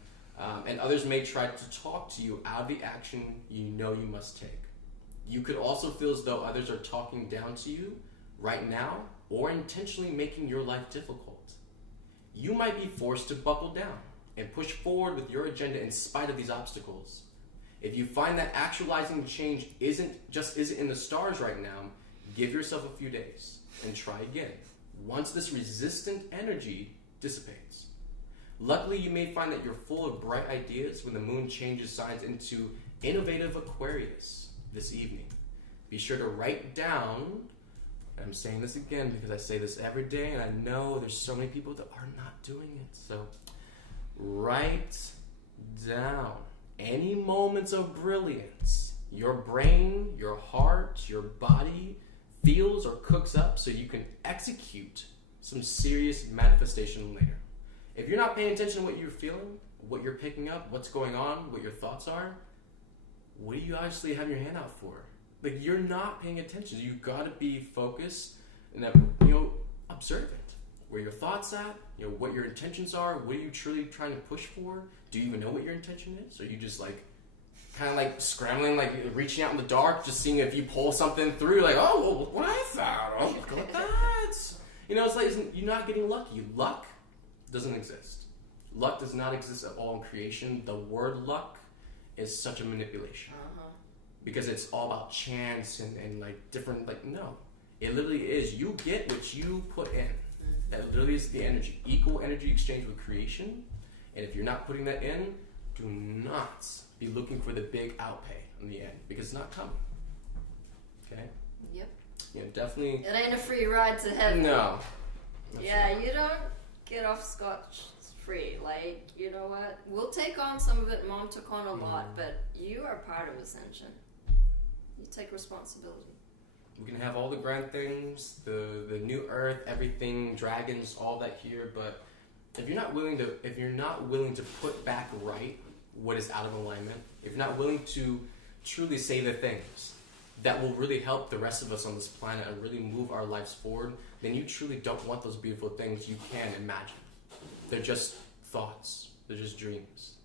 and others may try to talk to you out of the action you know you must take. You could also feel as though others are talking down to you right now or intentionally making your life difficult. You might be forced to buckle down and push forward with your agenda in spite of these obstacles. If you find that actualizing change isn't in the stars right now, give yourself a few days and try again once this resistant energy dissipates. Luckily, you may find that you're full of bright ideas when the moon changes signs into innovative Aquarius this evening. Be sure to write down, and I'm saying this again because I say this every day and I know there's so many people that are not doing it. So write down any moments of brilliance your brain, your heart, your body feels or cooks up so you can execute some serious manifestation later. If you're not paying attention to what you're feeling, what you're picking up, what's going on, what your thoughts are, what do you actually have your hand out for? Like, you're not paying attention. You gotta be focused and observant. Where your thoughts at, what your intentions are, what are you truly trying to push for? Do you even know what your intention is? Or are you just like kind of like scrambling, like reaching out in the dark, just seeing if you pull something through, like, oh, well, look what I found. Oh, look at that. It's like you're not getting lucky. Luck doesn't exist. Luck does not exist at all in creation. The word luck is such a manipulation. Because it's all about chance and like different, like, no. It literally is. You get what you put in. That literally is the energy. Equal energy exchange with creation. And if you're not putting that in, do not be looking for the big outpay in the end. Because it's not coming. Okay? Yep. Definitely. It ain't a free ride to heaven. No. Yeah, you don't get off scotch-free. Like, you know what? We'll take on some of it. Mom took on a lot. But you are part of Ascension. You take responsibility. We can have all the grand things, the new earth, everything, dragons, all that here, but if you're not willing to put back right what is out of alignment, if you're not willing to truly say the things that will really help the rest of us on this planet and really move our lives forward, then you truly don't want those beautiful things you can imagine. They're just thoughts. They're just dreams.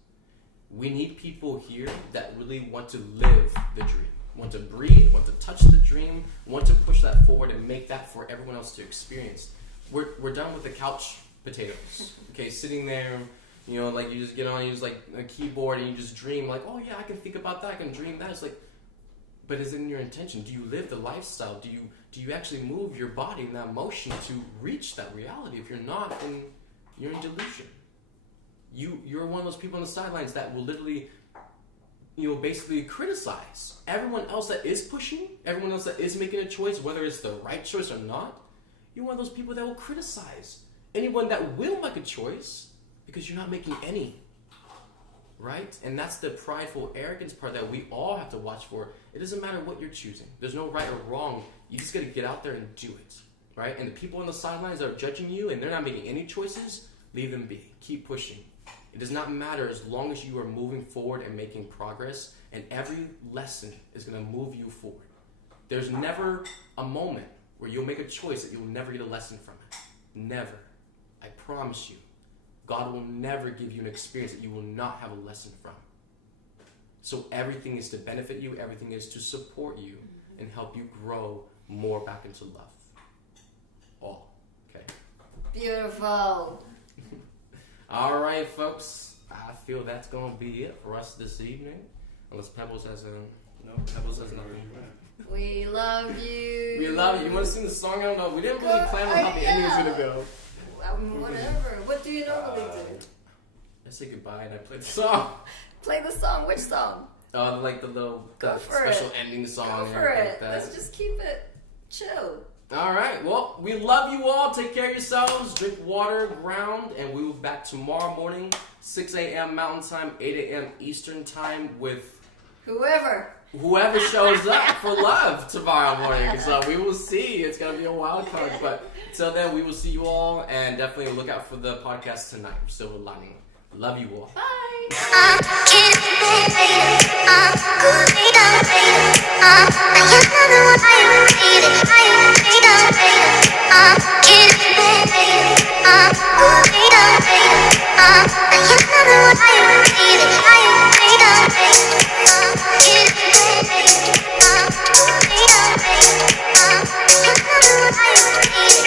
We need people here that really want to live the dream. Want to breathe, want to touch the dream, want to push that forward and make that for everyone else to experience. We're done with the couch potatoes. Okay, sitting there, like you just get on, you use like a keyboard and you just dream like, oh yeah, I can think about that, I can dream that. It's like, but is it in your intention? Do you live the lifestyle? Do you actually move your body in that motion to reach that reality? If you're not, then you're in delusion. You're one of those people on the sidelines that will literally basically criticize everyone else that is pushing, everyone else that is making a choice, whether it's the right choice or not. You're one of those people that will criticize anyone that will make a choice because you're not making any. Right? And that's the prideful arrogance part that we all have to watch for. It doesn't matter what you're choosing. There's no right or wrong. You just got to get out there and do it. Right? And the people on the sidelines that are judging you and they're not making any choices, leave them be. Keep pushing. It does not matter as long as you are moving forward and making progress, and every lesson is going to move you forward. There's never a moment where you'll make a choice that you'll never get a lesson from it. Never. I promise you. God will never give you an experience that you will not have a lesson from. So everything is to benefit you, everything is to support you and help you grow more back into love. All. Okay. Beautiful. All right, folks. I feel that's going to be it for us this evening. Unless Pebbles has Pebbles has nothing. We love you. We love you. You want to sing the song? I don't know. We didn't really plan on how the ending is going to go. Whatever. What do you normally do? I say goodbye and I play the song. Play the song. Which song? Like the little special ending song. Go for it. Like that. Let's just keep it chill. All right. Well, we love you all. Take care of yourselves. Drink water, ground, and we will be back tomorrow morning, 6 a.m. Mountain Time, 8 a.m. Eastern Time with whoever shows up for love tomorrow morning. So we will see. It's going to be a wild card. But until then, we will see you all. And definitely look out for the podcast tonight. Silver Lining. Love you all. Bye.